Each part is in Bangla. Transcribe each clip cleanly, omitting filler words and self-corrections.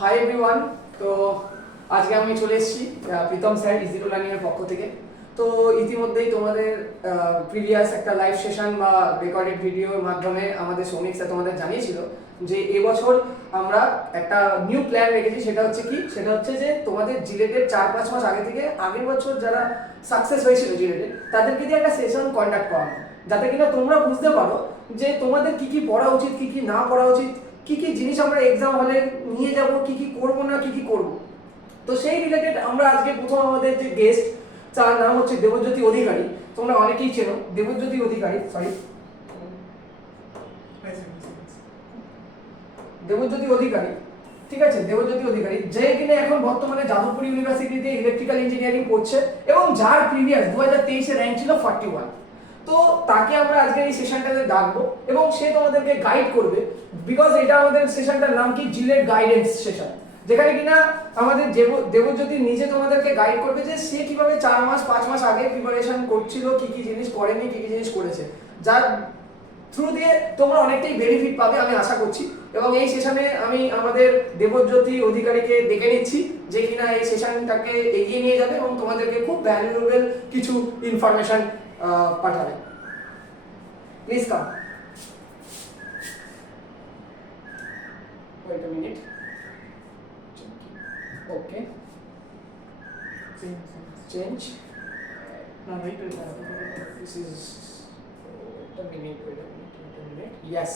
Hi everyone. তো আজকে আমি চলে এসেছি Pritam sir easy to learning এর পক্ষ থেকে। তো ইতিমধ্যেই তোমাদের প্রিভিয়াস একটা লাইভ সেশন বা রেকর্ডেড ভিডিওর মাধ্যমে আমাদের সৌমিক স্যার তোমাদের জানিয়েছিল যে এবছর আমরা একটা নিউ প্ল্যান রেখেছি। সেটা হচ্ছে কি, সেটা হচ্ছে যে তোমাদের জিলেটের 4-5 মাস আগে থেকে আগের বছর যারা সাকসেস হয়েছিল জিলেটে তাদেরকে দিয়ে একটা সেশন কন্ডাক্ট করানো, যাতে কিনা তোমরা বুঝতে পারো যে তোমাদের কি কি পড়া উচিত, কি কি না পড়া উচিত, কি কি জিনিস আমরা এক্সাম হলে নিয়ে যাব, কি কি করব না কি কি করব। তো সেই রিলেটেড আমরা আজকে প্রথম আমাদের যে গেস্ট, তার নাম হচ্ছে দেবজ্যোতি অধিকারী। তোমরা অনেকেই চেনো দেবজ্যোতি অধিকারী, দেবজ্যোতি অধিকারী, ঠিক আছে। দেবজ্যোতি অধিকারী যে কিনা এখন বর্তমানে যাদবপুর ইউনিভার্সিটিতে ইলেকট্রিক্যাল ইঞ্জিনিয়ারিং পড়ছে এবং যার প্রিভিয়াস 2023 এর র্যাঙ্ক ছিল 41। তো তাকে আমরা আজকে এই সেশনটাতে ডাকবো এবং সে তোমাদেরকে গাইড করবে, বিকজ এটা আমাদের সেশনটার নাম কি, জিলেট গাইডেন্স সেশন, যেখানে কিনা আমাদের দেবজ্যোতি নিজে তোমাদেরকে গাইড করবে যে সে কিভাবে 4-5 মাস আগে প্রিপারেশন করছিল, কি কি জিনিস করেনি, কি কি জিনিস করেছে, যার থ্রু দিয়ে তোমরা অনেকটাই বেনিফিট পাবে আমি আশা করছি। এবং এই সেশনে আমি আমাদের দেবজ্যোতি অধিকারীকে ডেকে নিচ্ছি, যে কিনা এই সেশনটাকে এগিয়ে নিয়ে যাবে এবং তোমাদেরকে খুব ভ্যালুয়েবল কিছু ইনফরমেশন পাঠাবে। Please come. Wait a minute. Okay. Change. No, wait. This is. Wait a minute. Yes,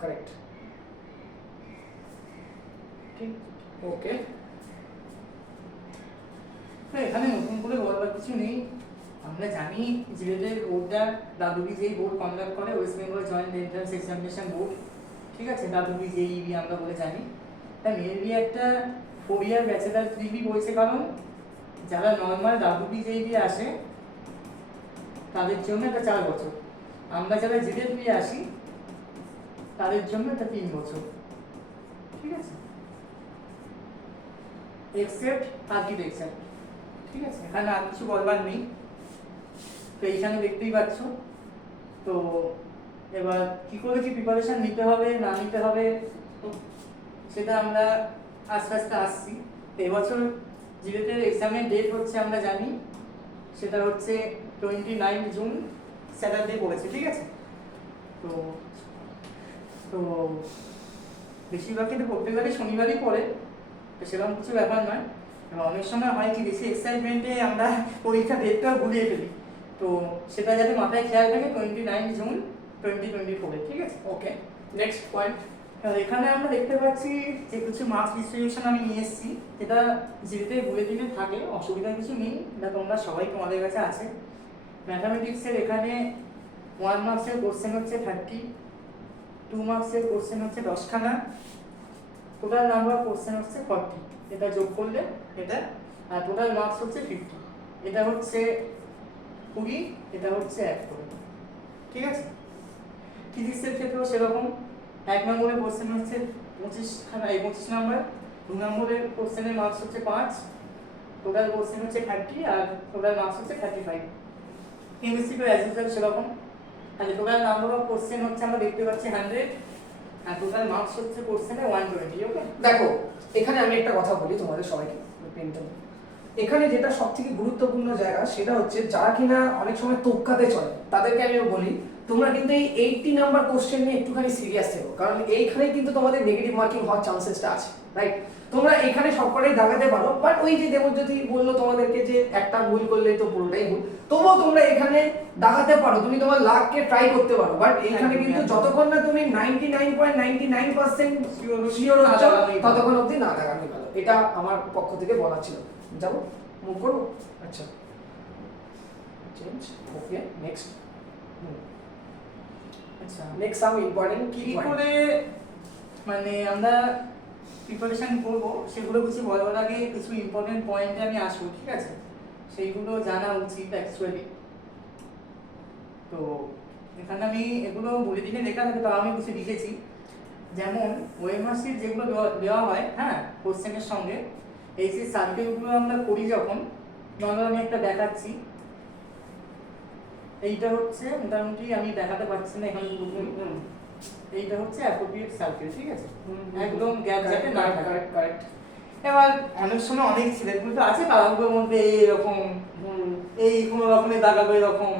correct. Okay. এখানে নতুন করে বলবার কিছু নেই। আমরা জানি যে বোর্ডটা WBJEE বোর্ড কন্ডাক্ট করে, West Bengal joint entrance examination board, ঠিক আছে, WBJEE আমরা বলে জানি। তা মেবি একটা 4 ইয়ার ব্যাচেলার 3B বলছে, কারণ যারা নর্মাল WBJEE আসে তাদের জন্য এটা 4 বছর, আমরা যারা জিলেট আসি তাদের জন্য এটা 3 বছর, ঠিক আছে, এক্সেপ্ট আর্কিটেকচার, ঠিক আছে। এখানে আর কিছু বলবার নেই। তো এইখানে দেখতেই পাচ্ছ। তো এবার কি করে কি প্রিপারেশন নিতে হবে না নিতে হবে সেটা আমরা আস্তে আস্তে আসছি। তো এবছর জিলেটের এক্সামের ডেট হচ্ছে আমরা জানি, সেটা হচ্ছে 29 জুন, স্যাটারডে পড়েছে, ঠিক আছে। তো তো বেশিরভাগ কিন্তু প্রত্যেকবারই শনিবারই পড়ে, তো সেরকম কিছু ব্যাপার নয়। এবং অনেক সময় হয় কি, বেশি এক্সাইটমেন্টে আমরা পরীক্ষা ডেটটা ভুলিয়ে ফেলি, তো সেটা যাতে মাথায় খেয়াল থাকে 29 জুন 2024, ঠিক আছে। ওকে, নেক্সট পয়েন্ট। এখানে আমরা দেখতে পাচ্ছি যে কিছু মার্কস ডিস্ট্রিবিউশন আমি নিয়ে এসেছি, এটা যেতে বুলেটিনে থাকে, অসুবিধা কিছু নেই, এটা তোমরা সবাই তোমাদের কাছে আছে। ম্যাথামেটিক্সের এখানে 1 মার্কসের কোশ্চেন হচ্ছে 30, 2 মার্কসের কোশ্চেন হচ্ছে 10খানা, টোটাল নাম্বার অফ কোশ্চেন হচ্ছে 40, এটা যোগ করলে এটা, আর টোটাল মার্কস হচ্ছে 50, এটা হচ্ছে 20, এটা হচ্ছে 1 করে, ঠিক আছে। ফিজিক্সের ক্ষেত্রেও সেরকম, 1 নম্বরের কোশ্চেন হচ্ছে 25 নাম্বার, 2 নম্বরের কোশ্চেনের মার্কস হচ্ছে 5, টোটাল কোশ্চেন হচ্ছে 30 আর টোটাল মার্কস হচ্ছে 35। কেমিস্ট্রিতে অ্যাজ ইউজুয়াল সেরকম, তাহলে টোটাল নাম্বার অফ কোশ্চেন হচ্ছে আমরা দেখতে পাচ্ছি 100 আর টোটাল মার্কস হচ্ছে কোশ্চেনে 120। ওকে, দেখো এখানে আমি একটা কথা বলি তোমাদের সবাইকে, এখানে যেটা সবথেকে গুরুত্বপূর্ণ জায়গা সেটা হচ্ছে যারা কিনা অনেক সময় তোক্কাতে চলে তাদেরকে আমি বলি, তোমরা কিন্তু এই 80 নাম্বার কোশ্চেন নিয়ে একটুখানি সিরিয়াস থেকো, কারণ এইখানে কিন্তু তোমাদের নেগেটিভ মার্কিং হওয়ার চান্সেসটা আছে, রাইট। তোমরা এখানে সবকটাই দাগাতে পারো, বাট ওই যে দেবজ্যোতি বললো তোমাদেরকে যে একটা ভুল করলে তো পুরোটাই ভুল, তবুও তোমরা এখানে দাগাতে পারো, তুমি তোমার লাককে ট্রাই করতে পারো, বাট এইখানে কিন্তু যতক্ষণ না তুমি 99.99% শিওর হচ্ছ ততক্ষণ অবধি না দাগানো ভালো। এটা আমার পক্ষ থেকে বলা ছিল। যাবো, মুভ করবো। আচ্ছা, চেঞ্জ। ওকে, নেক্সট। আচ্ছা, নেক্সট সাম ইম্পর্টেন্ট কি করে মানে আমরা প্রিপারেশন করব সেগুলো কিছু বলার আগে কিছু ইম্পর্টেন্ট পয়েন্টে আমি আসবো, ঠিক আছে, সেইগুলো জানা উচিত অ্যাকচুয়ালি। তো এখানে আমি এগুলো বুলেটিনে লেখা থাকে, তো আমি কিছু লিখেছি, যেমন ওএমআরসির যেগুলো দেওয়া হয়, হ্যাঁ, কোশ্চেনের সঙ্গে এই যে সার্কেলগুলো আমরা করি যখন, নর্মাল আমি একটা দেখাচ্ছি, এইটা হচ্ছে মোটামুটি, আমি দেখাতে পারছি না এখানে, এইটা হচ্ছে অ্যাপ্রোপ্রিয়েট সার্কেল, ঠিক আছে, একদম গ্যাপ যাতে না থাকে। Correct correct. এবার অনেক সময় অনেক ছেলেগুলো তো আছে তারাগুলোর মধ্যে এইরকম এই কোনো রকমের দাগাবে এরকম,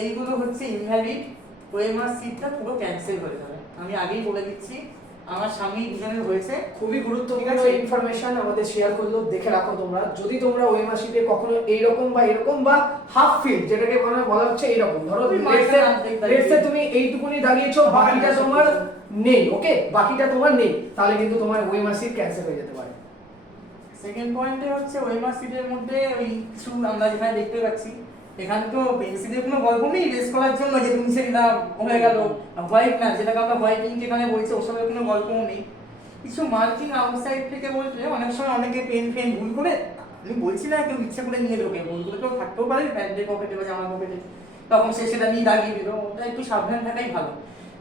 এইগুলো হচ্ছে ইনভ্যালিড, ওএমআর সিটটা পুরো ক্যান্সেল হয়ে যাবে। আমি আগেই বলে দিচ্ছি, আমার সামনেই দুজনের হয়েছে। খুবই গুরুত্বপূর্ণ ঠিক আছে। ইনফরমেশন আমাদের শেয়ার করলো, দেখে রাখো তোমরা। যদি তোমরা ওএমআর শিটে কখনো এইরকম বা এরকম বা হাফ ফিল্ড যেটাকে বলা হচ্ছে এইরকম, ধরো তুমি মাঝখানে অর্ধেক দাঁড়িয়ে লেটস সে তুমি এইটুকুনি দাঁড়িয়েছো, বাকিটা তোমার নেই, ওকে, বাকিটা তোমার নেই, তাহলে কিন্তু তোমার ওএমআর শিট ক্যান্সেল হয়ে যেতে পারে। সেকেন্ড পয়েন্টে হচ্ছে ওএমআর সিটের মধ্যে ওই কিছু আমরা যেখানে দেখতে পাচ্ছি, এখানে তো পেন্সিলের কোনো গল্প নেই রেস করার জন্য যে তুমি সেটা হয়ে গেল হোয়াইট না, যেটাকে আমরা হোয়াইটিং যেখানে বলছে ওসবের কোনো গল্পও নেই। কিছু মার্কিং আউটসাইড থেকে বলছে, অনেক সময় অনেকে পেন ভুল করে, আমি বলছি না কেউ ইচ্ছে করে নিয়ে ঢোকে, ভুল করে কেউ থাকতেও পারে প্যান্টের পকেটে বা জামার পকেটে, তখন সে সেটা নিয়ে দাগিয়ে দিল, ওটা একটু সাবধান থাকাই ভালো।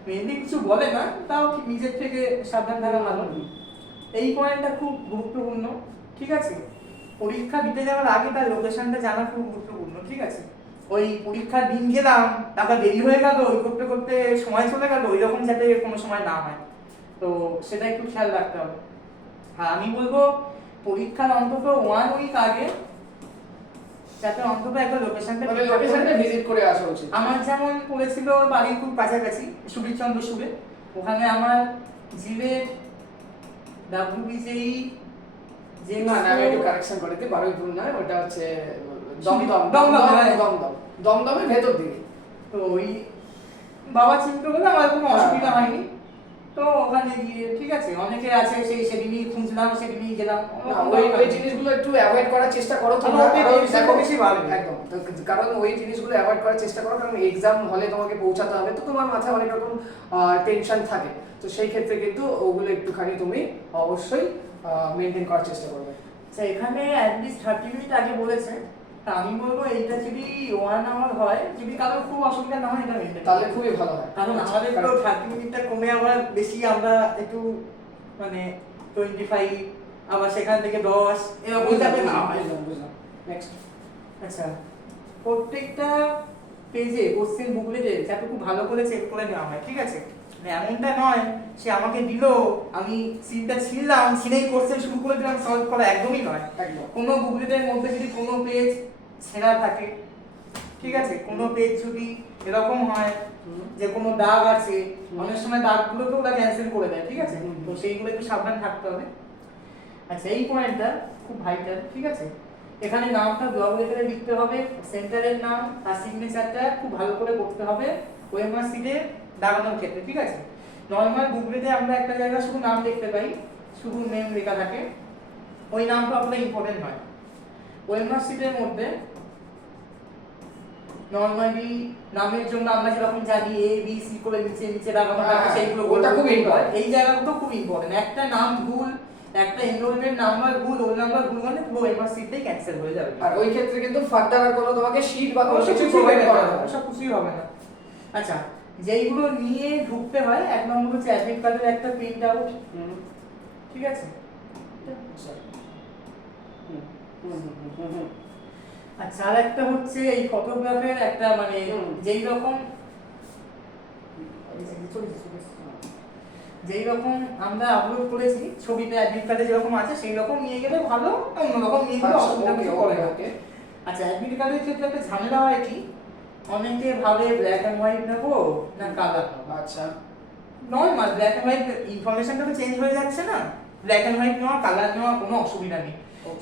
মেনলি কিছু বলে না, তাও নিজের থেকে সাবধান থাকা ভালো। এই পয়েন্টটা খুব গুরুত্বপূর্ণ, ঠিক আছে। পরীক্ষা দিতে যাওয়ার আগে তার লোকেশনটা জানা খুব গুরুত্বপূর্ণ, ঠিক আছে। ওই পরীক্ষার দিন গেলাম, টাকা দেরি হয়ে গেল, ওই করতে করতে সময় চলে গেল, ওই রকম যাতে কোনো সময় না হয়, তো সেটা একটু খেয়াল রাখতে হবে। আর আমি বলবো পরীক্ষার অন্তত 1 উইক আগে যাতে অন্তত একটা লোকেশনটা ভিজিট করে আসা উচিত। আমার যেমন পড়েছিল বাড়ির খুব কাছাকাছি সুবীরচন্দ্র সুবে, ওখানে আমার জিলে ডাব্লিউবিজেই যে না না, আমি একটু কারেকশন করে দিই, বারুইপুর নয়, ওটা হচ্ছে দমদম। দমদমের ভেতর দিকে। তো ওই বাবা চিন্তা করলে আমার কোনো অসুবিধা হয়নি, তো ওখানে গিয়ে ঠিক আছে, অনেকে আছে সেই সেদিনই খুঁজলাম সেদিনই গেলাম, ওই জিনিসগুলো একটু অ্যাভয়েড করার চেষ্টা করো তোমরা, দেখো বেশি ভালো একদম, কারণ ওই জিনিসগুলো অ্যাভয়েড করার চেষ্টা করো, কারণ এক্সাম হলে তোমাকে পৌঁছাতে হবে, তো তোমার মাথায় অনেক রকম টেনশন থাকে, তো সেই ক্ষেত্রে কিন্তু ওগুলো একটুখানি তুমি অবশ্যই মেনটেন করার চেষ্টা করবে। আচ্ছা, এখানে অ্যাটলিস্ট 30 মিনিট আগে বলেছে, তা আমি বলবো এইটা যদি 1 আওয়ার হয়, যদি কারোর খুব অসুবিধা না হয় এটা মেনটেন তাহলে খুবই ভালো হয়, কারণ আমাদের তো 30 মিনিটটা কমে আবার বেশি আমরা একটু মানে 25 আবার সেখান থেকে 10 এরকম যাতে না হয়। বুঝলাম। নেক্সট। আচ্ছা, প্রত্যেকটা পেজে কোশ্চেন বুকলেটে যাতে খুব ভালো করে চেক করে নেওয়া হয়, ঠিক আছে। মানে এমনটা নয় সে আমাকে দিল, আমি সিটটা ছিঁড়লাম, ছিঁড়েই কোশ্চেন শুরু করে দিলাম সলভ করা, একদমই নয়। একদম। কোনো বুকলেটের মধ্যে যদি কোনো পেজ ছেঁড়া থাকে, ঠিক আছে, কোনো পেজ যদি এরকম হয় যে কোনো দাগ আছে, অনেক সময় দাগগুলোকে ওরা ক্যান্সেল করে দেয়, ঠিক আছে, তো সেইগুলো একটু সাবধান থাকতে হবে। আচ্ছা, এই পয়েন্টটা খুব ভাইটাল, ঠিক আছে। এখানে নামটা ব্লক লেটারে লিখতে হবে, সেন্টারের নাম আর সিগনেচারটা খুব ভালো করে করতে হবে ওএমআর সিটে দাগানোর ক্ষেত্রে, ঠিক আছে। নরমাল গুগলেতে আমরা একটা জায়গা শুধু নাম দেখতে পাই, শুধু নেম লেখা থাকে, ওই নামটা অতটা ইম্পর্টেন্ট নয়। ওএমআর সিটের মধ্যে নরমালি নামের জন্য আমরা যেরকম জানি এ বি সি করে নিচে নিচে দাগানো থাকে, সেইগুলো ওটা খুব ইম্পর্টেন্ট। এই জায়গাগুলো খুব ইম্পর্টেন্ট। একটা নাম ভুল, একটা এনরোলমেন্ট নাম্বার ভুল, রোল নাম্বার ভুল মানে পুরো ওএমআর সিটটাই ক্যান্সেল হয়ে যাবে। আর ওই ক্ষেত্রে কিন্তু ফার্দার আর কোনো তোমাকে শীট বা কোনো কিছু কিছু প্রোভাইড করা হবে না, সব কিছুই হবে না। আচ্ছা, যেইগুলো নিয়ে ঢুকতে হয়, এক নম্বর হচ্ছে অ্যাডমিট কার্ডের একটা প্রিন্ট আউট, ঠিক আছে। আচ্ছা, আর একটা হচ্ছে এই ফটোগ্রাফের একটা মানে যেই রকম আমরা আপলোড করেছি ছবিতে অ্যাডমিট কার্ডে যেরকম আছে সেই রকম নিয়ে গেলে ভালো, অন্যরকম নিয়ে গেলে অসুবিধা কিছু করে না। আচ্ছা, অ্যাডমিট কার্ডের ক্ষেত্রে একটা ঝামেলা হয় কি, অনেকে ভাবে ব্ল্যাক এন্ড হোয়াইট নেবো না কালার নেবো। আচ্ছা, নর্মাল ব্ল্যাক এন্ড হোয়াইট ইনফরমেশনটা তো চেঞ্জ হয়ে যাচ্ছে না, ব্ল্যাক এন্ড হোয়াইট নেওয়া কালার নেওয়া কোনো অসুবিধা নেই,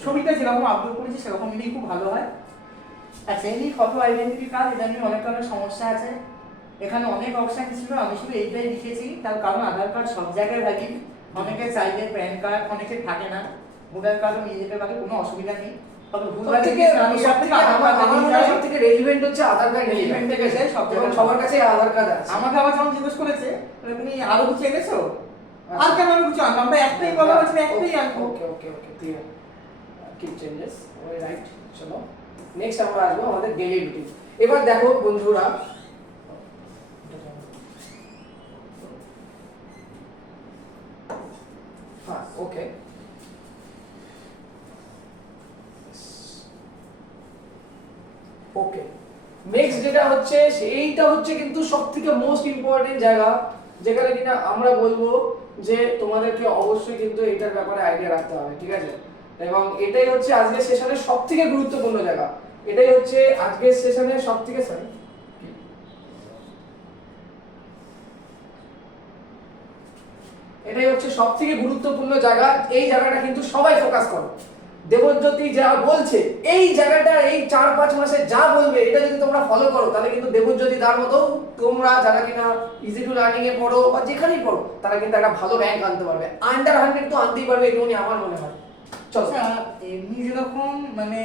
ছবিটা যেরকম আপলোড করেছি সেরকম নিলেই খুব ভালো হয়। আচ্ছা, এই ফটো আইডেন্টিটি কার্ড, এটা নিয়ে অনেক ধরনের সমস্যা আছে, এখানে অনেক অপশন ছিল, আমি শুধু এইটাই লিখেছি, তার কারণ আধার কার্ড সব জায়গায় ভ্যালিড, অনেকে চাইলে প্যান কার্ড, অনেকে থাকে না, ভোটার কার্ডও নিয়ে যেতে পারে, কোনো অসুবিধা নেই। তবে সবথেকে রেলিভেন্ট হচ্ছে আধার কার্ড, রেলিভেন্ট থেকে সবার কাছে আধার কার্ড আছে। আমাকে আবার যখন জিজ্ঞেস করেছে তুমি আরো কিছু এনেছো, আর কেন আমি কিছু আনলাম, আমরা একটাই বলা হয়েছে একটাই আনবো। ওকে ওকে ওকে, ক্লিয়ার, কিপ চেঞ্জেস, ওই রাইট। চলো নেক্সট আমরা আসবো আমাদের ডেইলি রুটিন। এবার দেখো বন্ধুরা, হ্যাঁ ওকে, ওকে, নেক্সট যেটা হচ্ছে সেইটা হচ্ছে কিন্তু সবথেকে মোস্ট ইম্পর্টেন্ট জায়গা, যেখানে কিনা আমরা বলবো যে তোমাদেরকে অবশ্যই কিন্তু এটার ব্যাপারে আইডিয়া রাখতে হবে, ঠিক আছে? এবং এটাই হচ্ছে আজকের সেশনের সবথেকে গুরুত্বপূর্ণ জায়গা, এটাই হচ্ছে আজকের সেশনের সবথেকে এটাই হচ্ছে সবথেকে গুরুত্বপূর্ণ জায়গা। এই জায়গাটা কিন্তু সবাই ফোকাস করো। দেবজ্যোতি যা বলছে এই জায়গাটা, এই 4-5 মাসে যা বলবে এটা যদি তোমরা ফলো করো তাহলে কিন্তু দেবজ্যোতি তার মতো তোমরা যারা কিনা ইজি টু লার্নিং এ পড়ো বা যেখানেই পড়ো তারা কিন্তু একটা ভালো র্যাঙ্ক আনতে পারবে, আন্ডার 100 তো আনতেই পারবে, এটুকুনি আমার মনে হয়। চলো আচ্ছা, এমনি যেরকম মানে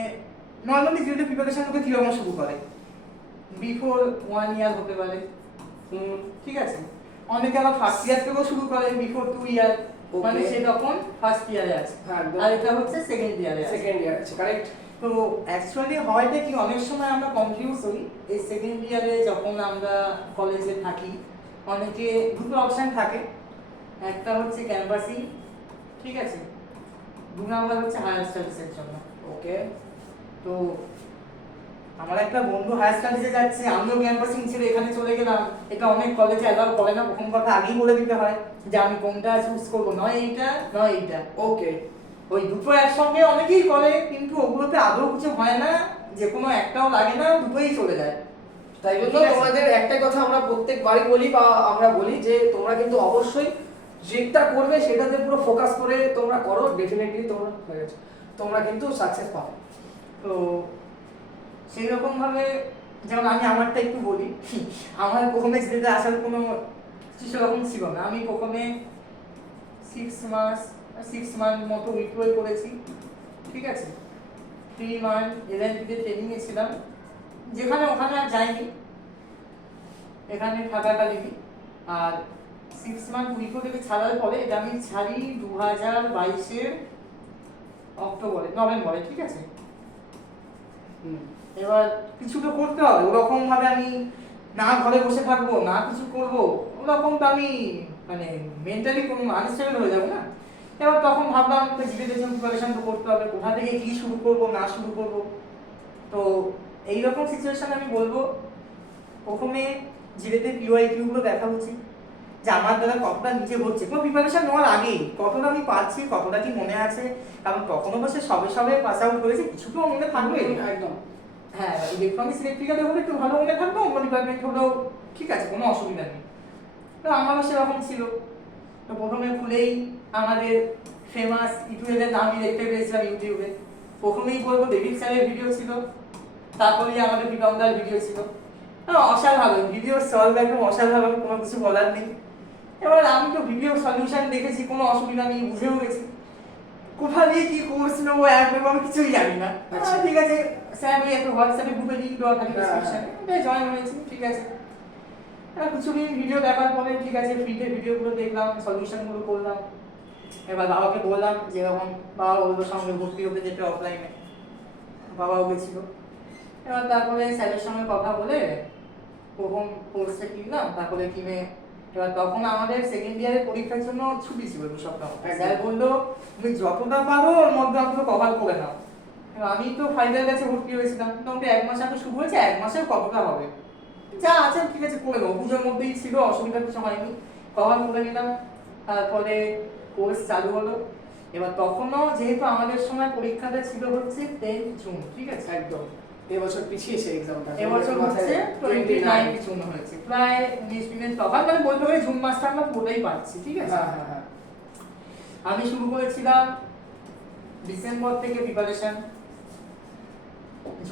নর্মালি যেটা প্রিপারেশন লোকে কিরকম শুরু করে, বিফোর 1 ইয়ার হতে পারে, ঠিক আছে? অনেকে আবার ফার্স্ট ইয়ার থেকেও শুরু করে, বিফোর 2 ইয়ার, মানে সে তখন ফার্স্ট ইয়ারে আছে, হ্যাঁ, একদম। আর এটা হচ্ছে সেকেন্ড ইয়ারে আছে। সেকেন্ড ইয়ার আছে, কারেক্ট। তো অ্যাকচুয়ালি হয়টা কি অনেক সময় আমরা কনফিউজ হই এই সেকেন্ড ইয়ারে যখন আমরা কলেজে থাকি। অনেকে দুটো অপশন থাকে, একটা হচ্ছে ক্যাম্পাসিং, ঠিক আছে, 2 নাম্বার হচ্ছে হায়ার স্টাডিজের জন্য। ওকে, তো আমার একটা বন্ধু হায়ার স্টাডিজে যাচ্ছে, আমিও ক্যাম্পাসিং ছেড়ে এখানে চলে গেলাম। এটা অনেক কলেজে অ্যালাউ করে না, প্রথম কথা আগেই বলে দিতে হয় যে আমি কোনটা চুজ করবো, নয় এইটা নয় এইটা। ওকে। ওই দুটো একসঙ্গে অনেকেই করে, কিন্তু ওগুলোতে আদৌ কিছু হয় না, যে কোনো একটাও লাগে না, দুটোই চলে যায়। তাই জন্য ঠিক আছে। তোমাদের একটা কথা আমরা প্রত্যেকবারই বলি বা আমরা বলি যে তোমরা কিন্তু অবশ্যই যেটা করবে সেটাতে পুরো ফোকাস করে তোমরা করো, ডেফিনেটলি তোমরা হয়ে গেছে, তোমরা কিন্তু সাকসেস পাবে। তো সেই রকম ভাবে যেমন আমি আমারটা একটু বলি, আমার প্রথমে যেটা আসার কোনো কিছু সেরকম ছিল না। আমি প্রথমে 6 মান্থ মতো উইথড্রল করেছি, ঠিক আছে। 3 মান্থ এলএনপিতে ট্রেনিং এ ছিলাম, যেখানে ওখানে আর যাইনি, এখানে থাকাকালীনই। আর 6 মান্থ উইথড্রল থেকে ছাড়ার পরে, এটা আমি ছাড়ি 2022-এর নভেম্বরে, ঠিক আছে। এবার কিছু তো করতে হবে, ওরকম ভাবে আমি না ঘরে বসে থাকবো না কিছু করবো, ওরকম তো আমি মানে মেন্টালি কোনো আনস্টেবল হয়ে যাবো না। এবার তখন ভাবলাম তো জিকের জন্য প্রিপারেশন তো করতে হবে, কোথা থেকে কি শুরু করবো না শুরু করবো। তো এইরকম সিচুয়েশন আমি বলবো প্রথমে জিরেতে পিওয়াইকিউ গুলো দেখা উচিত, যে আমার দ্বারা কতটা নিচে হচ্ছে, কোনো প্রিপারেশন নেওয়ার আগেই কতটা আমি পাচ্ছি, কতটা কি মনে আছে। কারণ তখনও বসে সবে সবে পাস আউট করেছে, কিছু তো মনে থাকবে। একদম। হ্যাঁ, ইলেকট্রনিক্স ইলেকট্রিক্যালে হলে একটু ভালো মনে থাকবে, অন্য ডিপার্টমেন্ট হলেও ঠিক আছে, কোনো অসুবিধা নেই। তো আমারও সেরকম ছিল। তো প্রথমে খুলেই আমাদের ফেমাস ইউটিউবের আমি দেখতে পেয়েছিলাম ইউটিউবে। প্রথমেই বলবো ডেভিড স্যারের ভিডিও ছিল, তারপরেই আমাদের বিকামদার ভিডিও ছিল। অসাধারণ ভিডিও, সলভ একদম অসাধারণ, কোনো কিছু বলার নেই। এবার আমি তো ভিডিও সলিউশন দেখেছি, কোনো অসুবিধা নেই, বুঝেও গেছি। কোথা দিয়ে কি কোর্স নেবো একদম আমি কিছুই জানি না। ঠিক আছে স্যার, ওই একটা হোয়াটসঅ্যাপে গ্রুপে লিঙ্ক দেওয়া থাকে ডিসক্রিপশনে, ওটাই জয়েন হয়েছি, ঠিক আছে। কিছুদিন ভিডিও দেখার পরে ঠিক আছে, ফ্রিতে ভিডিওগুলো দেখলাম, সলিউশনগুলো করলাম। এবার বাবাকে বললাম যে এরকম, বাবা বললো সঙ্গে ভর্তি হতে যেতে অফলাইনে, বাবাও গেছিল। এবার তারপরে স্যারের সঙ্গে কথা বলে প্রথম কোর্সটা কিনলাম, তারপরে কিনে এবার তখন আমাদের সেকেন্ড ইয়ারের পরীক্ষার জন্য ছুটি ছিল 2 সপ্তাহ। স্যার বললো তুমি যতটা পারো ওর মধ্যে অন্তত কভার করে নাও। এবার আমি তো ফাইনাল ব্যাচে ভর্তি হয়েছিলাম, মোটামুটি 1 মাস আগে শুরু হয়েছে, 1 মাসের কতটা হবে যা আছে ঠিক আছে করে নেবো, পুজোর মধ্যেই ছিল, অসুবিধা কিছু হয়নি, কভার করে নিলাম। তারপরে কোর্স চালু হলো। এবার তখনও যেহেতু আমাদের সময় পরীক্ষাটা ছিল হচ্ছে 10 জুন, ঠিক আছে। একদম এবছর পিছিয়েছে এক্সামটা, এবছর হচ্ছে 29 জুন হয়েছে, প্রায় 19 দিনের তফাৎ, মানে বলতে পারি জুন মাসটা আমরা পুরোটাই পাচ্ছি, ঠিক আছে। হ্যাঁ। আমি শুরু করেছিলাম ডিসেম্বর থেকে প্রিপারেশন।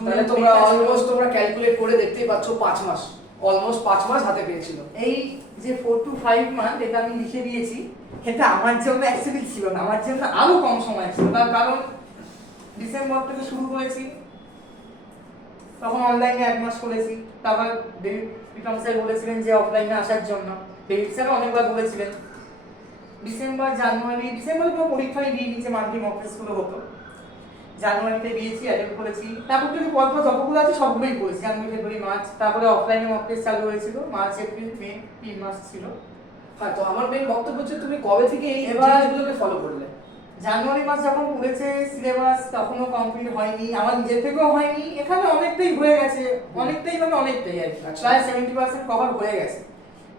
তাহলে তোমরা অলমোস্ট তোমরা ক্যালকুলেট করে দেখতেই পাচ্ছ 5 মাস, অলমোস্ট 5 মাস হাতে পেয়েছিল। এই যে 4 to 5 মান্থ এটা আমি লিখে দিয়েছি, এটা আমার জন্য অ্যাকচুয়ালি ছিল না, আমার জন্য আরো কম সময় ছিল। তার কারণ ডিসেম্বর থেকে শুরু করেছি, তখন অনলাইনে 1 মাস করেছি। তারপর বিক্রম স্যার বলেছিলেন যে অফলাইনে আসার জন্য, ডেভিড স্যার অনেকবার বলেছিলেন। ডিসেম্বরে কোনো পরীক্ষাই দিইনি, যে মান্থলি মক টেস্টগুলো হতো, জানুয়ারিতে দিয়েছি, অ্যাটেন্ড করেছি। তারপর যদি পরপর যতগুলো আছে সবগুলোই করেছি, জানুয়ারি ফেব্রুয়ারি মার্চ। তারপরে অফলাইনে মক টেস্ট চালু হয়েছিল মার্চ এপ্রিল মে, 3 মাস ছিল। হ্যাঁ, তো আমার মেইন বক্তব্য হচ্ছে তুমি কবে থেকে এই এবার জিনিসগুলোকে ফলো করলে? জানুয়ারি মাস যখন পড়েছে, সিলেবাস তখনও কমপ্লিট হয়নি, আমার নিজের থেকেও হয়নি, এখানে অনেকটাই হয়ে গেছে, অনেকটাই মানে অনেকটাই আর কি, আচ্ছা। প্রায় 70% কভার হয়ে গেছে।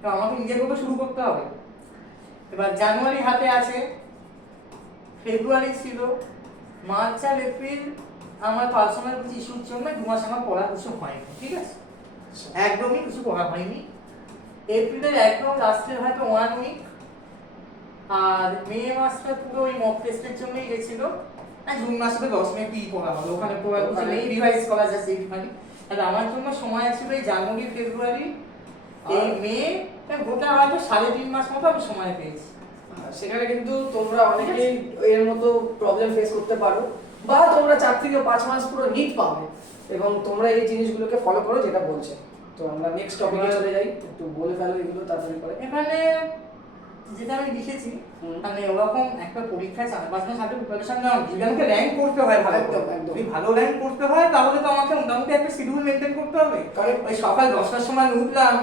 তো আমাকে নিজের মতো শুরু করতে হবে। এবার জানুয়ারি হাতে আছে, ফেব্রুয়ারি ছিল, মার্চ আর এপ্রিল আমার পার্সোনাল কিছু ইস্যুর জন্য 2 মাস আমার পড়া কিছু হয়নি, ঠিক আছে, একদমই কিছু পড়া হয়নি। এপ্রিলের একদম লাস্টের হয়তো 1 উইক, আর মে মাসটা পুরো ওই মক টেস্টের জন্যই গেছিল। আর জুন মাসে তো 10 মিনিট কি পড়া হবে, ওখানে পড়া কিছু নেই, রিভাইজ করা যাচ্ছে এইখানে। আর আমার জন্য সময় ছিল এই জানুয়ারি ফেব্রুয়ারি এই মে, গোটা হয়তো 3.5 মাস মতো আমি সময় পেয়েছি। সেখানে কিন্তু তোমরা অনেকেই এর মতো প্রবলেম ফেস করতে পারো, বা তোমরা 4 থেকে 5 মাস পুরো নিট পাবে, এবং তোমরা এই জিনিসগুলোকে ফলো করো যেটা বলছে। তো আমরা নেক্সট টপিকে চলে যাই, একটু বলে ফেলো এগুলো তাড়াতাড়ি করে। এখানে যেটা আমি লিখেছি, মানে ওরকম একটা পরীক্ষায় 4-5 মাস আগে প্রিপারেশন নেওয়া, জীবনকে র্যাঙ্ক করতে হয় ভালো, একদম একদম। যদি ভালো র্যাঙ্ক করতে হয় তাহলে তো আমাকে মোটামুটি একটা শিডিউল মেনটেন করতে হবে। কারণ ওই সকাল 10টার সময় উঠলাম,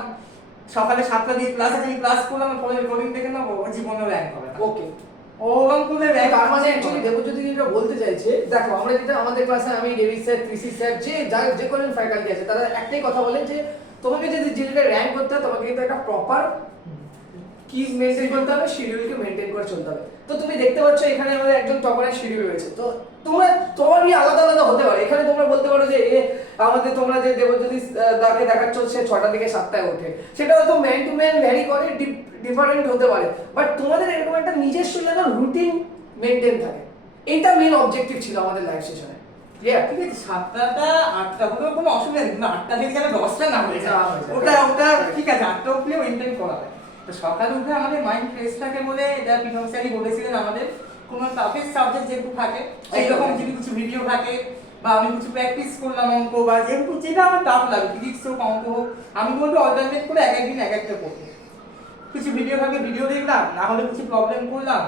সকালে 7টা দিয়ে ক্লাস আছে, ক্লাস করলাম, পরে রেকর্ডিং দেখে নেবো, জীবনে র্যাঙ্ক হবে না। ওকে, ওরকম করে র্যাঙ্ক তার মানে অ্যাকচুয়ালি দেবজ্যোতি যেটা বলতে চাইছে, দেখো আমরা যেটা আমাদের ক্লাসে আমি ডেভিড স্যার, ত্রিশি স্যার, যে কোনো ফ্যাকাল্টি আছে, তারা একটাই কথা বলে যে তোমাকে যদি জিনিসটা র্যাঙ্ক করতে হয় তোমাকে কিন্তু একটা প্রপার কি মেনটেন করতে হবে, শিডিউলকে মেনটেন করে চলতে হবে। তো তুমি দেখতে পাচ্ছ এখানে আমাদের একজন টপারের শিডিউল রয়েছে, তো তোমারই আলাদা আলাদা হতে পারে। এখানে তোমরা বলতে পারো যে আমাদের তোমরা যে দেবজ্যোতি দাকে দেখাচ্ছ সে 6টা থেকে 7টায় ওঠে, সেটা হয়তো ম্যান টু ম্যান ভ্যারি করে, ডিফারেন্ট হতে পারে, বাট তোমাদের এরকম একটা নিজস্ব যেন রুটিন মেনটেন থাকে, এইটা মেন অবজেক্টিভ ছিল আমাদের লাইভ সেশনে। ঠিক আছে, 7টা 8টা হলেও কোনো অসুবিধা নেই, কিন্তু 8টা থেকে যেন 10টা না হয়ে যায়, ওটা ঠিক আছে, 8টা অবধি মেনটেন করা হয়। তো সকালে উঠে আমাদের মাইন্ড ফ্রেশ থাকে বলে, এটা বিক্রম স্যারই বলেছিলেন, আমাদের কোনো টাফেস্ট সাবজেক্ট যেহেতু থাকে, সেইরকম যদি কিছু ভিডিও থাকে বা আমি কিছু প্র্যাকটিস করলাম অঙ্ক, বা যেহেতু যেটা আমার টাফ লাগে, ফিজিক্স হোক অঙ্ক হোক, আমি বলবো অল্টারনেট করে এক একদিন এক একটা করতে। কিছু ভিডিও থাকে, ভিডিও দেখলাম, না হলে কিছু প্রবলেম করলাম,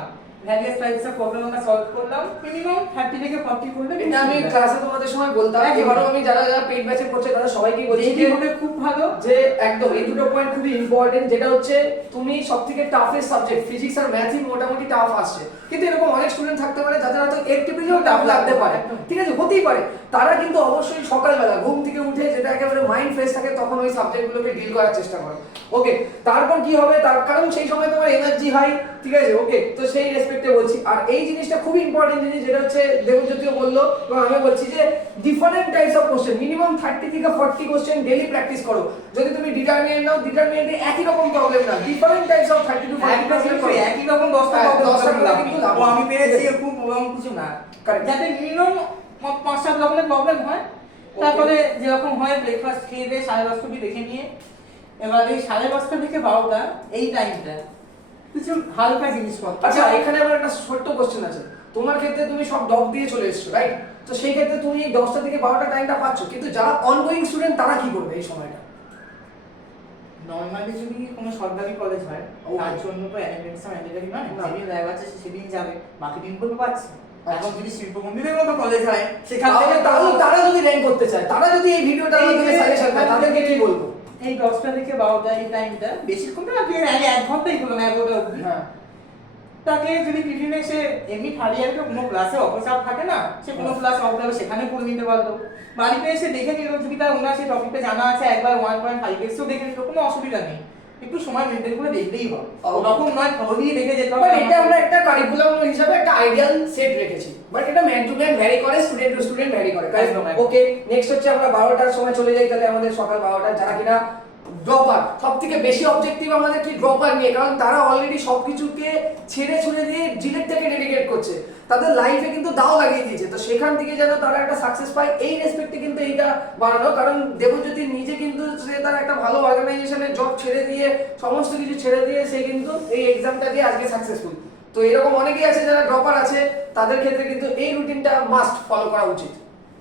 ভ্যারিয়াস টাইপস অফ প্রবলেম আমরা সলভ করলাম, মিনিমাম 30 থেকে 40 করলে। এটা আমি ক্লাসে তোমাদের সময় বলতাম, এবারও আমি যারা যারা পেইড ব্যাচে পড়ছে তারা সবাইকে বলছি যে হবে খুব ভালো, যে একদম এই দুটো পয়েন্ট খুবই ইম্পর্টেন্ট, যেটা হচ্ছে তুমি সবথেকে টাফেস্ট সাবজেক্ট ফিজিক্স আর ম্যাথই মোটামুটি টাফ আসছে, কিন্তু এরকম অনেক স্টুডেন্ট থাকতে পারে যাদের হয়তো একটু বেশিও টাফ লাগতে পারে, ঠিক আছে, হতেই পারে। তারা কিন্তু অবশ্যই সকালবেলা ঘুম থেকে উঠে যেটা একেবারে মাইন্ড ফ্রেশ থাকে তখন ওই সাবজেক্টগুলোকে ডিল করার চেষ্টা করো। ওকে, তারপর কি হবে, তার কারণ সেই সময় তোমার এনার্জি হাই, ঠিক আছে, ওকে, তো সেই রেসপেক্টে বলছি। আর এই জিনিসটা খুবই ইম্পর্টেন্ট জিনিস, যেটা হচ্ছে দেবজ্যোতিও বললো এবং আমি বলছি যে different types of question, minimum 30 থেকে 40 কোশ্চেন ডেইলি প্র্যাকটিস করো। যদি তুমি ডিটারমিনেন্ট নাও, ডিটারমিনেন্টে একই রকম প্রবলেম না, different types of 30 to 40 question করো, একই রকম 10টা প্রবলেম কিন্তু আমি পেরেছি খুব ওরকম কিছু না, যাতে মিনিমাম 5-7 রকমের প্রবলেম হয়। তারপরে যেরকম হয় ব্রেকফাস্ট খেয়ে দিয়ে 10:30 দেখে নিয়ে, এবার এই 10:30 থেকে 12টা এই টাইমটা কিছু হালকা জিনিসপত্র। আচ্ছা, এখানে আমার একটা ছোট্ট কোশ্চেন আছে, তোমার ক্ষেত্রে তুমি সব ডগ দিয়ে চলে এসছো, রাইট? তো সেই ক্ষেত্রে তুমি 10টা থেকে 12টা টাইমটা পাচ্ছ, কিন্তু যারা অনগোয়িং স্টুডেন্ট তারা কি করবে এই সময়টা? নরমালি যদি কোনো সরকারি কলেজ হয় তার জন্য তো অ্যাটেন্ডেন্স ম্যান্ডেটরি নয়, যেদিন ল্যাব আছে সেদিন যাবে, বাকি দিনগুলো পাচ্ছে। এখন যদি শিল্প মন্দিরের মতো কলেজ হয় সেখান থেকে, তাহলে তারা যদি র্যাঙ্ক করতে চায়, তারা যদি এই ভিডিওটার মাধ্যমে সাজেশন পায়, তাদেরকে কি বলবো? এই 10টা থেকে 12টা এই টাইমটা বেশিক্ষণ না, আপনি 1 ঘন্টাই করুন, 11টা অবধি। হ্যাঁ, তাকে যদি টিফিনে সে এমনি থার্ড ইয়ারে কোনো ক্লাসে অপচাপ থাকে না, সে কোনো ক্লাস অফ যাবে সেখানে করে নিতে পারতো, বাড়িতে এসে দেখে নিল, যদি তার ওনার সেই টপিকটা জানা আছে একবার 1.5x দেখে নিল, কোনো অসুবিধা নেই, একটু সময় মেনটেন করে দেখলেই হবে, ওরকম নয় খবরই দেখে যেতে হবে। এটা আমরা একটা কারিকুলাম হিসাবে একটা আইডিয়াল সেট রেখেছি, বাট এটা ম্যান টু ম্যান ভ্যারি করে, স্টুডেন্ট টু স্টুডেন্ট ভ্যারি করে। ওকে, নেক্সট হচ্ছে আমরা 12টার সময় চলে যাই, তাহলে আমাদের সকাল 12টা, যারা কিনা ড্রপার, সব থেকে বেশি অবজেক্টিভ আমাদের কি ড্রপার নিয়ে, কারণ তারা অলরেডি সবকিছুকে ছেড়ে ছুড়ে দিয়ে জিলেট থেকে ডেডিকেট করছে, তাদের লাইফে কিন্তু দাও লাগিয়ে দিয়েছে, তো সেখান থেকে যেন তারা একটা সাকসেস পায় এই রেসপেক্টে কিন্তু এইটা বানানো। কারণ দেবজ্যোতি নিজে কিন্তু সে তার একটা ভালো অর্গানাইজেশনের জব ছেড়ে দিয়ে, সমস্ত কিছু ছেড়ে দিয়ে সে কিন্তু এই এক্সামটা দিয়ে আজকে সাকসেসফুল। তো এরকম অনেকেই আছে যারা ড্রপার আছে, তাদের ক্ষেত্রে কিন্তু এই রুটিনটা মাস্ট ফলো করা উচিত।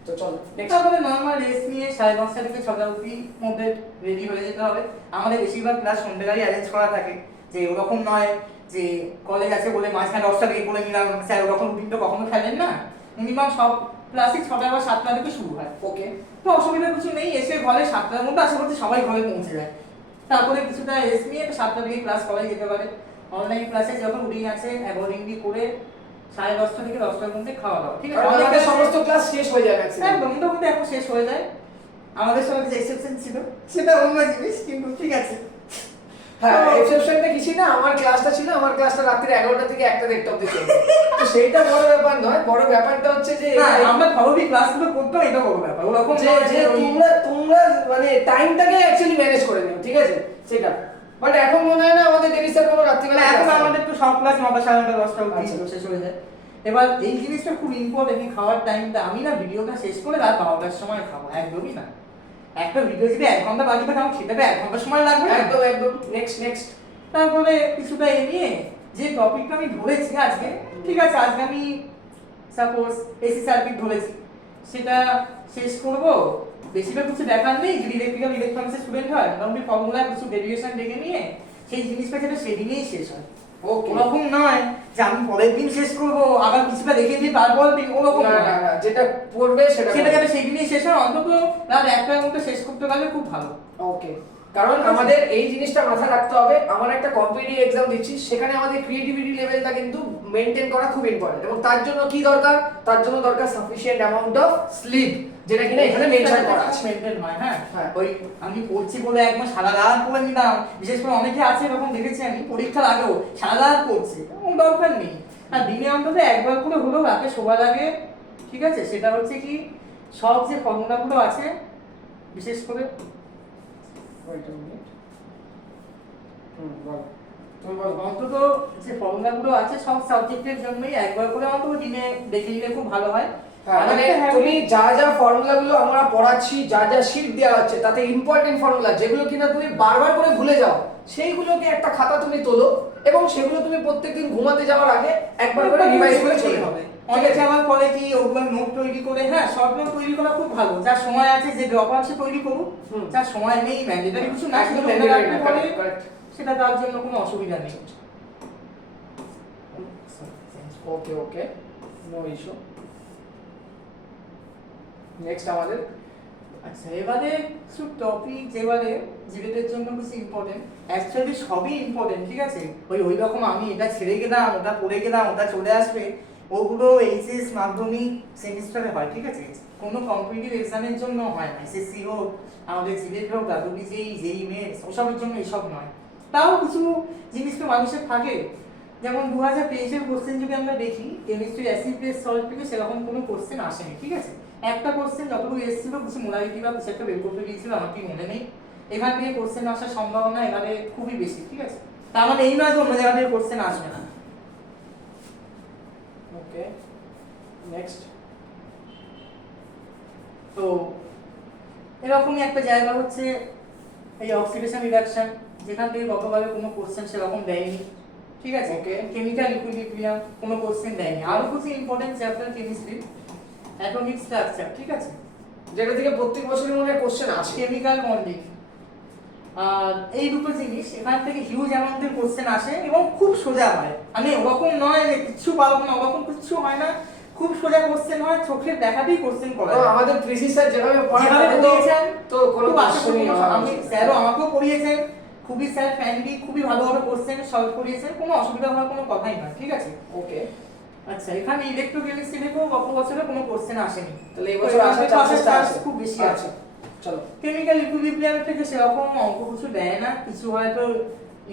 তো চলো নেক্সট। তারপরে নর্মাল রেস্ট নিয়ে 5:30 থেকে 6টা অবধি মধ্যে রেডি হয়ে যেতে হবে। আমাদের বেশিরভাগ ক্লাস সন্ধ্যেবেলায় অ্যারেঞ্জ করা থাকে, যে ওরকম নয় যে কলেজ আছে বলে মাঝখানে 10টা থেকে পড়ে নিলাম, স্যার ওরকম রুটিনটা কখনো ফেলেন না, মিনিমাম সব ক্লাসই 6টা বা 7টা থেকে শুরু হয়। ওকে, তো অসুবিধা কিছু নেই, এসে ঘরে 7টার মধ্যে আশা করছি সবাই ঘরে পৌঁছে যায়। তারপরে কিছুটা রেস্ট নিয়ে 7টা থেকে ক্লাস করাই যেতে পারে। অনলাইন ক্লাসে যখন রুটিন আছে অ্যাকর্ডিংলি করে 10:30 থেকে 10টার মধ্যে খাওয়া দাওয়া, ঠিক আছে, আমাদের সমস্ত ক্লাস শেষ হয়ে যায় ম্যাক্সিমাম, একদম মোটামুটি এখন শেষ হয়ে যায়। আমাদের সময় যে এক্সেপশন ছিল সেটা অন্য জিনিস, কিন্তু ঠিক আছে। হ্যাঁ, এক্সেপশনটা কিছু না, আমার ক্লাসটা রাত্রি 11টা থেকে 1টা দেড়টা অবধি চলবে। তো সেইটা বড় ব্যাপার নয়, বড় ব্যাপারটা হচ্ছে যে আমরা স্বাভাবিক ক্লাসগুলো করতাম, এটা বড় ব্যাপার। ওরকম যে যে তোমরা মানে টাইমটাকে অ্যাকচুয়ালি ম্যানেজ করে নিও, ঠিক আছে সেটা। বাট এখন মনে হয় না আমাদের দেবী স্যার কোনো রাত্রিবেলা এখন আমাদের তো সব ক্লাস 9টা 9:30 10টা অবধি আচ্ছা। শেষ হয়ে যায়। এবার এই জিনিসটা খুব ইম্পর্টেন্ট, খাওয়ার টাইমটা। আমি না ভিডিওটা শেষ করে রাত 12টার সময় খাবো, একদমই না। একটা ভিডিও যদি 1 ঘন্টা বাকি থাকে আমার খেতে 1 ঘন্টা সময় লাগবে না। একদম একদম। নেক্সট তারপরে কিছুটা এ নিয়ে যে টপিকটা আমি ধরেছি আজকে, ঠিক আছে, আজকে আমি সাপোজ এসি সার্কিট ধরেছি, সেটা শেষ করব। বেশিরভাগ কিছু দেখার নেই, যদি ইলেকট্রিক্যাল ইলেকট্রনিক্সের স্টুডেন্ট হয় মোটামুটি ফর্মুলা কিছু ডেরিভেশন দেখে নিয়ে সেই জিনিসটা যেটা সেদিনেই শেষ হয়। ওকে। ওরকম নয় যে আমি পরের দিন শেষ করব, আবার কিছুটা দেখে দিয়ে তারপর দিন, ওরকম না না না, যেটা পড়বে সেটা যাতে সেই দিনেই শেষ হয়, অন্তত রাত 1টার মধ্যে শেষ করতে পারলে খুব ভালো। ওকে। কারণ আমাদের এই জিনিসটা মাথায় রাখতে হবে, আমার একটা কম্পিটিটিভ এক্সাম দিচ্ছি, সেখানে আমাদের ক্রিয়েটিভিটি লেভেলটা কিন্তু মেইনটেইন করা খুব ইম্পর্টেন্ট, এবং তার জন্য কি দরকার, তার জন্য দরকার সাফিশিয়েন্ট অ্যামাউন্ট অফ স্লিপ, যেটা কিনা এখানে মেনশন করা আছে। মেইনটেইন হয়। হ্যাঁ, হ্যাঁ। ওই আমি পড়ছি বলে একদম সারা রাত পড়ে নিলাম, বিশেষ করে অনেকে আছে এরকম দেখেছি আমি পরীক্ষার আগেও সারা রাত পড়ছে, কোনো দরকার নেই। আর দিনে অন্তত একবার করে হলেও রাতে শোবার আগে, ঠিক আছে, সেটা হচ্ছে কি সব যে ফর্মুলাগুলো আছে, বিশেষ করে Wait a minute. বল। তুমি বল। অন্তত যে ফর্মুলাগুলো আছে সব সাবজেক্টের জন্যই একবার করে অন্তত দিনে দেখে নিলে খুব ভালো হয়। হ্যাঁ, মানে তুমি যা যা ফর্মুলাগুলো আমরা পড়াচ্ছি, যা যা শীট দেওয়া হচ্ছে, তাতে ইম্পর্টেন্ট ফর্মুলা যেগুলো কিনা তুমি বারবার করে ভুলে যাও, সেইগুলোকে একটা খাতা তুমি তোলো, এবং সেগুলো তুমি প্রত্যেকদিন ঘুমাতে যাওয়ার আগে একবার করে রিভাইজ করে চলে হবে। অনেকে আমার বলে কি ওগুলো নোট তৈরি করে, হ্যাঁ শর্ট নোট তৈরি করা খুব ভালো, যার সময় আছে যে ড্রপ আছে তৈরি করুক, যার সময় নেই ম্যান্ডেটরি কিছু না শুধু মনে রাখতে পারে, সেটা তার জন্য কোনো অসুবিধা নেই। ওকে ওকে, নো ইস্যু। নেক্সট আমাদের আচ্ছা, এবারে কিছু টপিক যেবারে জীবেদের জন্য কিছু ইম্পর্টেন্ট, অ্যাকচুয়ালি সবই ইম্পর্টেন্ট, ঠিক আছে। ওই রকম আমি এটা ছেড়ে গেলাম, ওটা পড়ে গেলাম, ওটা চলে আসবে, ওগুলো এইচএস মাধ্যমিক সেমিস্টারে হয়, ঠিক আছে, কোনো কম্পিটিটিভ এক্সামের জন্য হয় না। এসএসসি হোক, আমাদের জিলেট হোক, ডাব্লিউবিসি, জেই মেন্স, ওসবের জন্য এসব নয়। তাও কিছু জিনিস তো মানুষের থাকে, যেমন 2023-এর কোশ্চেন যদি আমরা দেখি, কেমিস্ট্রি অ্যাসিড বেস সল্ট থেকে সেরকম কোনো কোশ্চেন আসেনি, ঠিক আছে। একটা কোশ্চেন যতটুকু এসেছিল কিছু মোলারিটি বা কিছু একটা বের করতে দিয়েছিল, আমার কি মনে নেই। এখান থেকে কোশ্চেন আসার সম্ভাবনা এবারে খুবই বেশি, ঠিক আছে। তার মানে এই নয় যে অন্য জায়গা থেকে কোশ্চেন আসবে না। ওকে, নেক্সট। তো এরকমই একটা জায়গা হচ্ছে এই অক্সিডেশন রিডাকশন, যেখান থেকে গতবারে কোনো কোশ্চেন সেরকম দেয়নি, ঠিক আছে। Okay. কেমিক্যাল ইকুইলিব্রিয়াম কোনো কোশ্চেন দেয়নি। আরো কিছু important chapter chemistry, atomic structure, ঠিক আছে, যেটা থেকে প্রত্যেক বছরই মনে হয় কোশ্চেন আসে। কেমিক্যাল বন্ডিং, আর এই দুটো জিনিস এখান থেকে হিউজ অ্যামাউন্টের কোশ্চেন আসে এবং খুব সোজা হয়। আমি ওরকম নয় যে কিচ্ছু পারবো না, ওরকম কিছু হয় না, খুব সোজা কোশ্চেন হয়, চোখের দেখাতেই কোশ্চেন করা যায়। আমাদের থ্রিসি স্যার যেভাবে পড়িয়েছেন তো কোনো আমি স্যারও আমাকেও পড়িয়েছেন, খুবই স্যার ফ্রেন্ডলি, খুবই ভালোভাবে কোশ্চেন সলভ করিয়েছেন, কোনো অসুবিধা হওয়ার কোনো কথাই নয়, ঠিক আছে। ওকে। আচ্ছা, এখানে ইলেকট্রোকেমিস্ট্রি থেকেও গত বছরে কোনো কোশ্চেন আসেনি, তাহলে এই বছর আসার চান্সেসটা আছে খুব বেশি আছে। চলো, কেমিক্যাল ইকুইলিব্রিয়াম থেকে সেরকম অঙ্ক কিছু দেয় না, কিছু হয়তো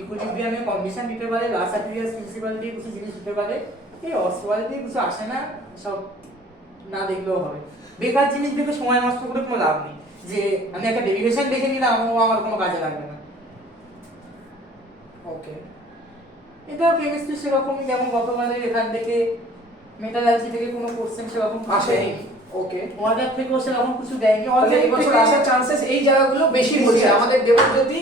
ইকুইলিব্রিয়ামের কন্ডিশন দিতে পারে, লাস অ্যাপিয়ার্স প্রিন্সিপাল দিয়ে কিছু জিনিস দিতে পারে, এই অসওয়াল দিয়ে কিছু আসে না, সব না দেখলেও হবে। বেকার জিনিস দেখে সময় নষ্ট করে কোনো লাভ নেই, যে আমি একটা ডেরিভেশন দেখে নিলাম ও আমার কোনো কাজে লাগবে না। ওকে। এটাও কেমিস্ট্রি সেরকমই, যেমন গতবারে এখান থেকে মেটালার্জি থেকে কোনো কোশ্চেন সেরকম আসেনি। ওকে। ওয়াটার থেকেও সেরকম কিছু দেয়নি। এই বছর আসার চান্সেস এই জায়গাগুলো বেশি বলছে আমাদের দেবজ্যোতি,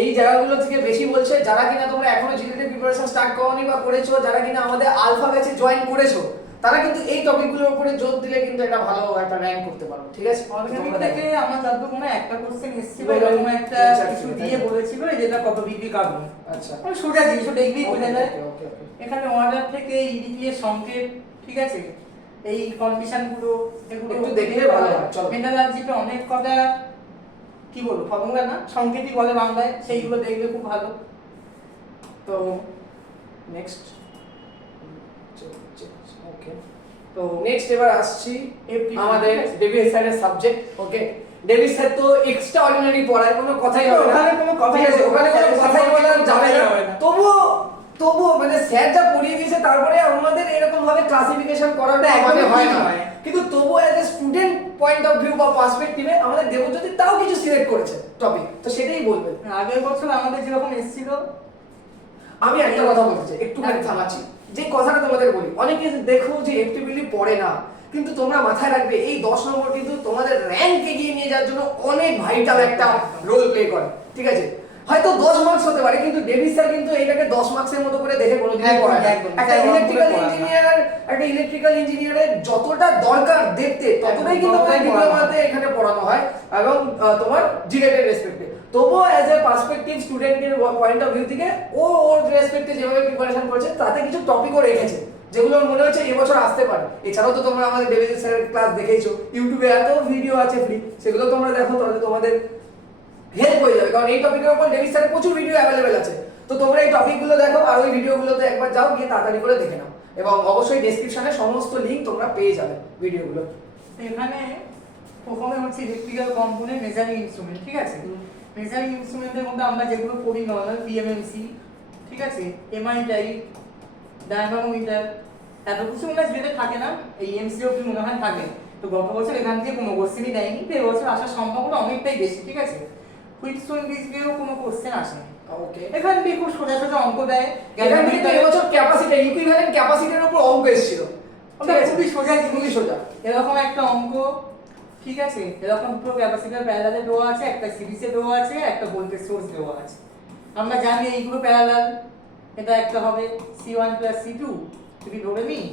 এই জায়গাগুলো থেকে বেশি বলছে। যারা কিনা তোমরা এখনো জিডিতে প্রিপারেশন স্টার্ট করোনি বা করেছো, যারা কিনা আমাদের আলফা ব্যাচে জয়েন করেছো, তারা কিন্তু এই টপিকগুলোর উপরে জোর দিলে কিন্তু এটা ভালো একটা র্যাঙ্ক করতে পারো, ঠিক আছে। অর্গানিক থেকে আমার যতদূর মনে হয় একটা কোশ্চেন এসেছিল, এরকম একটা কিছু দিয়ে বলেছিল যেটা কত ডিগ্রি কার্বন। আচ্ছা, মানে সোজা জিনিস, ওটা দেখলেই বোঝা যায়। ওকে ওকে। এখানে ওয়াটার থেকে ইডিপি এর সংকেত, ঠিক আছে, এই কন্ডিশনগুলো এগুলো একটু দেখলে ভালো হয়। চলো, মেটালার্জিতে অনেক কথা কি বলবো ফর্মুলা না, সংকেতই বলে বাংলায়, সেইগুলো দেখলে খুব ভালো। তো নেক্সট, ওকে। তো নেক্সট এবার আসছি আমাদের ডেভিড স্যারের সাবজেক্ট। ওকে, ডেভিড স্যার তো এক্সট্রা অর্ডিনারি পড়ায়, কোনো কথাই হবে না, ওখানে কোনো কথাই ঠিক আছে, হবে না, ওখানে কোনো কথাই বলা যাবে না। হবে না। তবুও মানে স্যার যা পড়িয়ে দিয়েছে তারপরে আমাদের এরকম ভাবে ক্লাসিফিকেশন করাটা মানে হয় না, কিন্তু তবুও as a student point of view বা পার্সপেক্টিভে আমাদের দেবজ্যোতি তাও কিছু সিলেক্ট করেছে টপিক, তো সেটাই বলবেন। আগের বছর আমাদের যেরকম এসেছিল, আমি একটা কথা বলতে চাই, একটুখানি থামাচ্ছি, যে কথাটা তোমাদের বলি, অনেকে দেখো যে এফটিবিলি পড়ে না, কিন্তু তোমরা মাথায় রাখবে এই 10 নম্বর কিন্তু তোমাদের র্যাঙ্ক এগিয়ে নিয়ে যাওয়ার জন্য অনেক ভাইটাল একটা রোল প্লে করে, ঠিক আছে। হয়তো 10 মার্কস হতে পারে, কিন্তু ডেভিড স্যার কিন্তু এইটাকে 10 মার্কসের মতো করে দেখে কোনোদিনই পড়ায় না। একটা ইলেকট্রিক্যাল ইঞ্জিনিয়ারের যতটা দরকার দেখতে ততটাই কিন্তু আমাদের ডিপ্লোমাতে এখানে পড়ানো হয়, এবং তোমার জিলেটের রেসপেক্টে। তবুও অ্যাজ এ পার্সপেক্টিভ স্টুডেন্টের পয়েন্ট অফ ভিউ থেকে ওর রেসপেক্টে যেভাবে প্রিপারেশন করেছে তাতে কিছু টপিকও রেখেছে যেগুলো মনে হচ্ছে এবছর আসতে পারে। এছাড়াও তো তোমরা আমাদের ডেভিড স্যারের ক্লাস দেখেছো, ইউটিউবে এত ভিডিও আছে ফ্রি, সেগুলো তোমরা দেখো, তাহলে তোমাদের হেল্প হয়ে যাবে, কারণ এই টপিকের উপর ডেভিড স্যারের প্রচুর ভিডিও অ্যাভেলেবেল আছে। তো তোমরা এই টপিকগুলো দেখো আর ওই ভিডিওগুলোতে একবার যাও, গিয়ে তাড়াতাড়ি করে দেখে নাও, এবং অবশ্যই ডেসক্রিপশনে সমস্ত লিংক তোমরা পেয়ে যাবে ভিডিওগুলো। এখানে প্রথমে হচ্ছে ইলেকট্রিক্যাল কম্পোনেন্ট মেজারিং ইনস্ট্রুমেন্ট, ঠিক আছে। মেজারিং ইনস্ট্রুমেন্টের মধ্যে আমরা যেগুলো পড়ি নর্মাল পিএমএমসি, ঠিক আছে, এমআই টাইপ, ডায়নামোমিটার, এত কিছু মনে হয় যেটা থাকে না, এই এমসিও কি মনে হয় থাকে। তো গত বছর এখান থেকে কোনো কোশ্চেনই দেয়নি, তো এবছর আসার সম্ভাবনা অনেকটাই বেশি, ঠিক আছে। হুইটস্টোন ব্রিজ দিয়েও কোনো কোশ্চেন আসেনি। ওকে, এখান থেকে খুব সোজা সোজা অঙ্ক দেয়। এখান থেকে তো এবছর ক্যাপাসিটি ইকুইভ্যালেন্ট ক্যাপাসিটির উপর অঙ্ক এসেছিল, ওটা খুবই সোজা, খুবই সোজা। এরকম একটা অঙ্ক, ঠিক আছে, এরকম পুরো ক্যাপাসিটর প্যারালালে দেওয়া আছে, একটা সিরিজে দেওয়া আছে, একটা ভোল্টেজ সোর্স দেওয়া আছে। আমরা জানি এইগুলো প্যারালাল, এটা একটা হবে C1 + C2, যদি ধরে নিই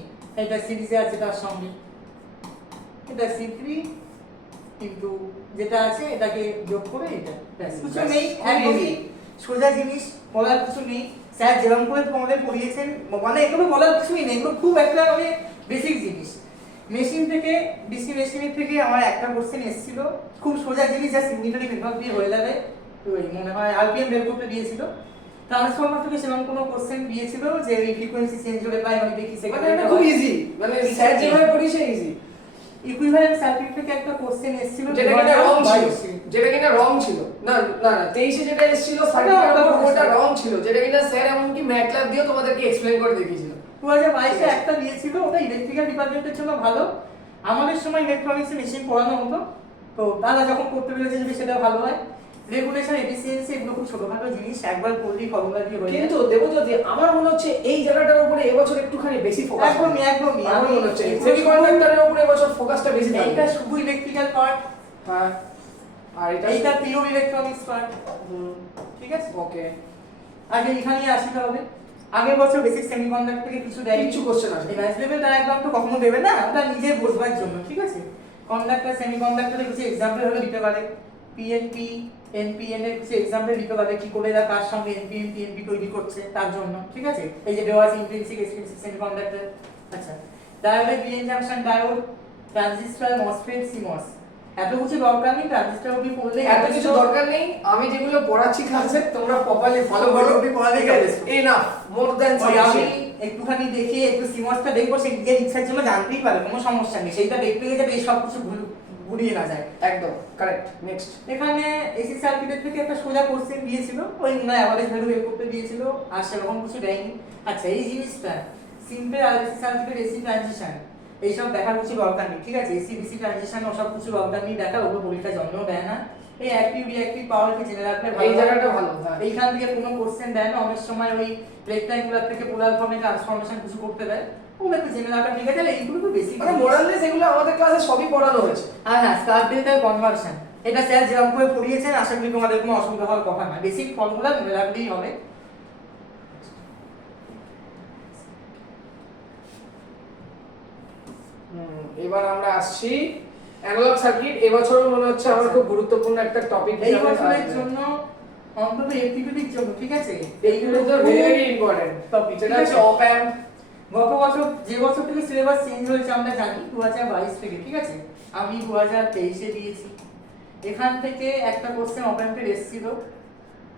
এটা সিরিজে আছে তার সঙ্গে, এটা C3 কিন্তু যেটা আছে এটাকে যোগ করে এটা, ব্যাস, কিছু নেই, একদমই সোজা জিনিস, বলার কিছু নেই। স্যার যেরকম করে তোমাদের পড়িয়েছেন, মানে এগুলো বলার কিছুই নেই, এগুলো খুব একটা মানে বেসিক জিনিস। মেশিন থেকে, ডিসি মেশিনের থেকে আমার একটা কোশ্চেন এসেছিল, খুব সোজা জিনিস, যা সিগনিফিকেন্ট মেথড দিয়ে হয়ে যাবে, তো এই মনে হয় আরপিএম বের করতে দিয়েছিল। ট্রান্সফরমার থেকে সেরকম কোনো কোশ্চেন দিয়েছিল যে এই ফ্রিকোয়েন্সি চেঞ্জ হলে পাই আমি দেখি, মানে এটা খুব ইজি, মানে স্যার যেভাবে পড়িয়েছে ইজি। ইকুইভ্যালেন্ট সার্কিট থেকে একটা কোশ্চেন এসেছিল যেটা কিনা রং ছিল, যেটা কিনা রং ছিল, না না না 23 এ যেটা এসেছিল সার্কিটের উপর ওটা রং ছিল, যেটা কিনা স্যার এমনকি ম্যাটল্যাব দিয়েও তোমাদেরকে এক্সপ্লেইন করে দেখিয়েছিল। 2022 এ একটা দিয়েছিল, ওটা ইলেকট্রিক্যাল ডিপার্টমেন্টের জন্য ভালো। আমাদের সময় ইলেকট্রনিক্সে মেশিন পড়ানো হতো, তো তারা যখন করতে পেরেছে যদি সেটা ভালো হয়। রেগুলেশন, এফিসিয়েন্সি, এগুলো খুব ছোটখাটো জিনিস, একবার পড়লেই ফর্মুলা দিয়ে হয়ে যায়। কিন্তু দেবজ্যোতি আমার মনে হচ্ছে এই জায়গাটার উপরে এবছর একটুখানি বেশি ফোকাস, একদমই একদমই আমার মনে হচ্ছে সেমিকন্ডাক্টরের উপরে এবছর ফোকাসটা বেশি থাকবে। এইটা শুধু ইলেকট্রিক্যাল পার্ট, হ্যাঁ, আর এইটা পিওর ইলেকট্রনিক্স পার্ট, ঠিক আছে। ওকে, আগে এখানেই আসতে হবে। আগের বছর বেসিক সেমিকন্ডাক্টর থেকে কিছু দেয়, কিছু কোশ্চেন আছে, এই ম্যাথ লেভেল ডায়াগ্রাম তো কখনো দেবে না, ওটা নিজে বোঝবার জন্য, ঠিক আছে। কন্ডাক্টর সেমিকন্ডাক্টরে কিছু এক্সাম্পল হলে দিতে পারে, পিএনপি এনপিএন এর কিছু এক্সাম্পল দিতে পারে, কি করে এরা কার সঙ্গে এনপিএন পিএনপি তৈরি করছে তার জন্য, ঠিক আছে। এই যে দেওয়া আছে ইন্ট্রিনসিক এক্সট্রিনসিক সেমিকন্ডাক্টর, আচ্ছা, diode, BN junction diode, transistor, MOSFET, CMOS, এত কিছু দরকার নেই, ট্রানজিস্টর অবধি পড়লে এত কিছু দরকার নেই। আমি যেগুলো পড়াচ্ছি ক্লাসে তোমরা প্রপারলি ফলো করো, পড়ালেই গেছে এনাফ, মোর দ্যান আমি সাফিসিয়েন্ট। একটুখানি দেখে একটু সিমসটা দেখবো, সে নিজের ইচ্ছার জন্য জানতেই পারে, কোনো সমস্যা নেই, সেইটা দেখতে গিয়ে যাবে এই সব কিছু ঘুরিয়ে না যায়। একদম কারেক্ট। নেক্সট, এখানে এসি সার্কিটের থেকে একটা সোজা কোশ্চেন দিয়েছিল, ওই না অ্যাভারেজ ভ্যালু বের করতে দিয়েছিল, আর সেরকম কিছু দেয়নি। আচ্ছা, এই জিনিসটা সিম্পল আর এসি সার্কিটের এসি ট্রানজিশন এইসব দেখার কিছু দরকার নেই, ঠিক আছে। এসি ডিসি ট্রানজিশন ওসব কিছু দরকার নেই দেখা, ওগুলো পরীক্ষা জন্মও দেয় না। এই অ্যাক্টিভ রিঅ্যাক্টিভ পাওয়ারকে জেনে রাখলে ভালো, এই জায়গাটা ভালো। হ্যাঁ, এইখান থেকে কোনো কোশ্চেন দেয় না, অনেক সময় ওই রেক্টাঙ্গুলার থেকে পোলার ফর্মে ট্রান্সফরমেশন কিছু করতে দেয়, ওগুলো একটু জেনে রাখা ঠিক আছে। এইগুলো তো বেসিক, মানে মোরাললেস এগুলো আমাদের ক্লাসে সবই পড়ানো হয়েছে। আর হ্যাঁ, স্টার ডেল্টার কনভার্সন, এটা স্যার যেরকম করে পড়িয়েছেন, আশা করি তোমাদের কোনো অসুবিধা হওয়ার কথা না, বেসিক ফর্মুলা মনে রাখলেই হবে। এবার আমরা আসছি অ্যানালগ সার্কিট। এবছরও মনে হচ্ছে আমার খুব গুরুত্বপূর্ণ একটা টপিক এই বছরের জন্য অন্তত এফটিপিটির জন্য, ঠিক আছে, এইগুলো তো ভেরি ভেরি ইম্পর্টেন্ট টপিক, যেটা হচ্ছে অপ অ্যাম্প। গত বছর যে বছর থেকে সিলেবাস চেঞ্জ হয়েছে আমরা জানি 2022 থেকে, ঠিক আছে, আমি 2023 এ দিয়েছি। এখান থেকে একটা কোশ্চেন অপ অ্যাম্পের এসেছিল,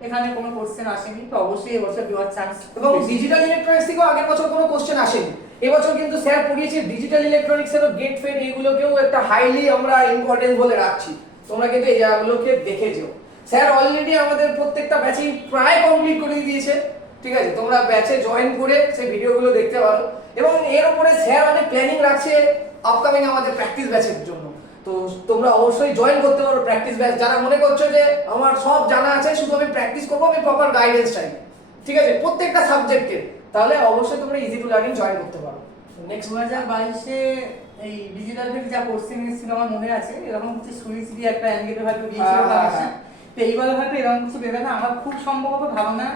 এখানে কোনো কোশ্চেন আসেনি, তো অবশ্যই এবছর দেওয়ার চান্স। এবং ডিজিটাল ইলেকট্রনিক্স থেকেও আগের বছর কোনো কোশ্চেন আসেনি। এবছর কিন্তু স্যার পড়িয়েছে ডিজিটাল ইলেকট্রনিক্স এর গেট ফেট, এগুলোকেও একটা হাইলি আমরা ইম্পর্টেন্স বলে রাখছি। তোমরা কিন্তু এই জায়গাগুলোকে দেখে যেও। স্যার অলরেডি আমাদের প্রত্যেকটা ব্যাচই প্রায় কমপ্লিট করে দিয়েছে, ঠিক আছে? তোমরা ব্যাচে জয়েন করে সেই ভিডিওগুলো দেখতে পারো, এবং এর উপরে স্যার অনেক প্ল্যানিং রাখছে আপকামিং আমাদের প্র্যাকটিস ব্যাচের জন্য। তো তোমরা অবশ্যই জয়েন করতে পারো প্র্যাকটিস ব্যাচ। যারা মনে করছো যে আমার সব জানা আছে, শুধু আমি প্র্যাকটিস করবো, আমি প্রপার গাইডেন্স চাই, ঠিক আছে, প্রত্যেকটা সাবজেক্টের, তাহলে অবশ্যই তোমরা ইজি টু লার্নিং জয়েন করতে পারো। নেক্সট 2022-এ এই ডিজিটাল থেকে যা কোশ্চেন এসেছিল আমার মনে আছে, এরকম কিছু সুইচি একটা অ্যাঙ্গেলে হয়তো দিয়েছিল কানেকশন। তো এইবার হয়তো এরকম কিছু দেবে না, আমার খুব সম্ভবত ধারণা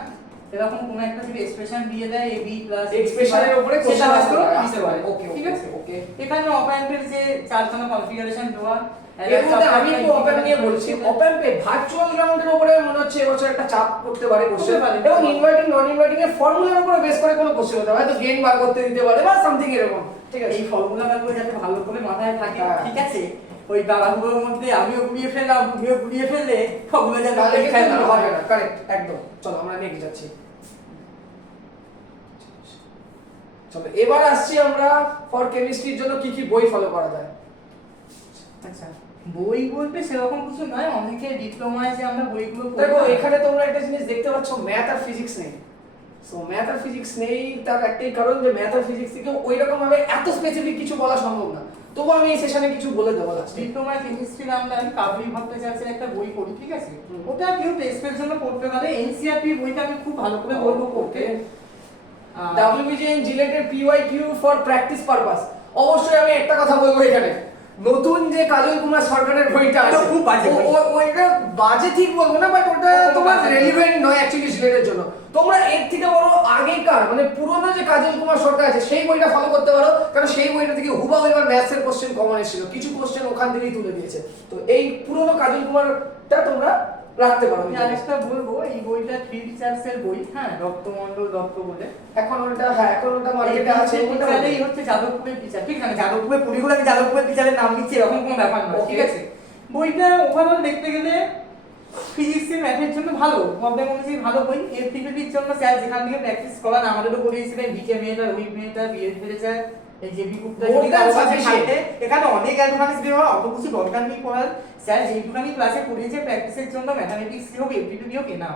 এরকম কোনো একটা যদি এক্সপ্রেশন দিয়ে দেয় এবি প্লাস এক্সপ্রেশনের উপরে কোশ্চেন আসতে পারে। ওকে ঠিক আছে, ওকে। এখানে অপারেন্টের যে চারখানা কনফিগারেশন দেওয়া, এর মধ্যে আমি একটু অপেন নিয়ে বলছি। ওপেন-পে ভার্চুয়াল গ্রাউন্ডের উপরে মনে হচ্ছে এবছর একটা চাপ করতে পারে কোশ্চেন, এবং ইনভার্টিং নন ইনভার্টিং এর ফর্মুলার উপরে বেস করে কোনো কোশ্চেন হতে পারে, হয়তো গেইন বার করতে দিতে পারে বা সামথিং এরকম, ঠিক আছে? এই ফর্মুলাগুলো যাতে ভালো করে মাথায় থাকে, ঠিক আছে? ওই দাঁড়াগুলোর মধ্যে আমিও গুলিয়ে ফেললাম, তুমিও গুলিয়ে ফেললে, ফর্মুলা যাতে তাহলে লেখায় না কিন্তু হবে না। কারেক্ট, একদম। চলো আমরা নেক্সট যাচ্ছি। চলো এবার আসছি আমরা ফর কেমিস্ট্রির জন্য কি কি বই ফলো করা যায়। আচ্ছা, বই বলতে সেরকম কিছু নয়, অনেকে ডিপ্লোমায় যে আমরা বইগুলো পড়ি দেখো না, এখানে তোমরা একটা জিনিস দেখতে পাচ্ছ, ম্যাথ আর ফিজিক্স নেই। সো ম্যাথ আর ফিজিক্স নেই, তার একটাই কারণ যে ম্যাথ আর ফিজিক্স থেকে ওই রকম ভাবে এত স্পেসিফিক কিছু বলা সম্ভব না। তবু আমি এই সেশনে কিছু বলে দেবো লাস্টে। ডিপ্লোমায় কেমিস্ট্রির আমরা আমি কাবুলি ভট্টাচার্যের একটা বই পড়ি, ঠিক আছে? ওটা কেউ টেস্টের জন্য পড়তে পারে। এনসিইআরটি বইটা আমি খুব ভালো করে বলবো পড়তে। WBGN জিলেটের PYQ for practice purpose. অবশ্যই আমি একটা কথা বলবো এখানে, নতুন যে কাজল কুমার সরকারের বইটা আছে, খুব বাজে বই। ওইটা বাজে ঠিক বলবো না, বাট ওটা তোমার রেলিভেন্ট নয় অ্যাকচুয়ালি সিলেটের জন্য। তোমরা এর থেকে বড় আগেকার মানে পুরনো যে কাজল কুমার সরকার আছে সেই বইটা ফলো করতে পারো, কারণ সেই বইটা থেকে হুবাহু এবার ম্যাথস এর কোশ্চেন কমন এসেছিল, কিছু কোশ্চেন ওখান থেকেই তুলে দিয়েছে। তো এই পুরনো কাজল কুমারটা তোমরা রাখতে পারো। আমি আরেকটা বলবো, এই বইটা থ্রি টিচার্স এর বই, হ্যাঁ, দত্তমন্ডল দত্ত বলে। এখন ওটা মার্কেটে আছে। টিচারই হচ্ছে যাদবপুরের টিচার, ঠিক আছে? যাদবপুরের পরিগুলো আমি যাদবপুরের টিচারের নাম নিচ্ছি এরকম কোনো ব্যাপার নয়, ঠিক আছে? বইটা ওভারঅল দেখতে গেলে ফিজিক্স এর ম্যাথের জন্য ভালো, প্রবলেম অনুযায়ী ভালো বই। এফটিপির জন্য স্যার যেখান থেকে প্র্যাকটিস করান আমাদেরও করিয়েছিলেন, বিকে মেয়েটার ওই মেয়েটার বিএড ফেলেছে, এই জেবি গ্রুপটা যদি কারো কাছে থাকে, এখানে অনেক অ্যাডভান্স দেওয়া, অত কিছু দরকার নেই পড়ার। স্যার যেটুখানি ক্লাসে পড়িয়েছে প্র্যাকটিসের জন্য, ম্যাথামেটিক্স কি হোক এফটিপি হোক না।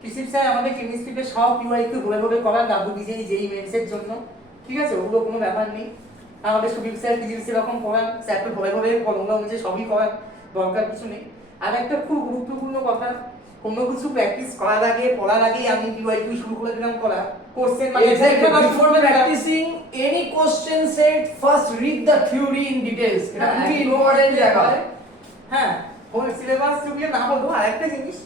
কৃষিপ স্যার আমাদের কেমিস্ট্রিতে সব ইউআইকিউ ধরে ধরে করার, ডাব্লিউবিজেই যেই মেন্সের জন্য, ঠিক আছে? ওগুলো কোনো ব্যাপার নেই। আমাদের সুদীপ স্যার ফিজিক্স এরকম করান, স্যার তো ধরে ধরে ফর্মুলা অনুযায়ী সবই করান, দরকার কিছু নেই। আর একটা খুব গুরুত্বপূর্ণ কথা, কোনো কিছু প্র্যাকটিস করার আগে পড়ার আগেই আমি ইউআইকিউ শুরু করে দিলাম করা। কোশ্চেন মানে before practicing any question set, first read the theory in details. এটা খুবই ইম্পর্টেন্ট জায়গা। হ্যাঁ, হোল সিলেবাস যদিও না হলো, আর একটা জিনিস,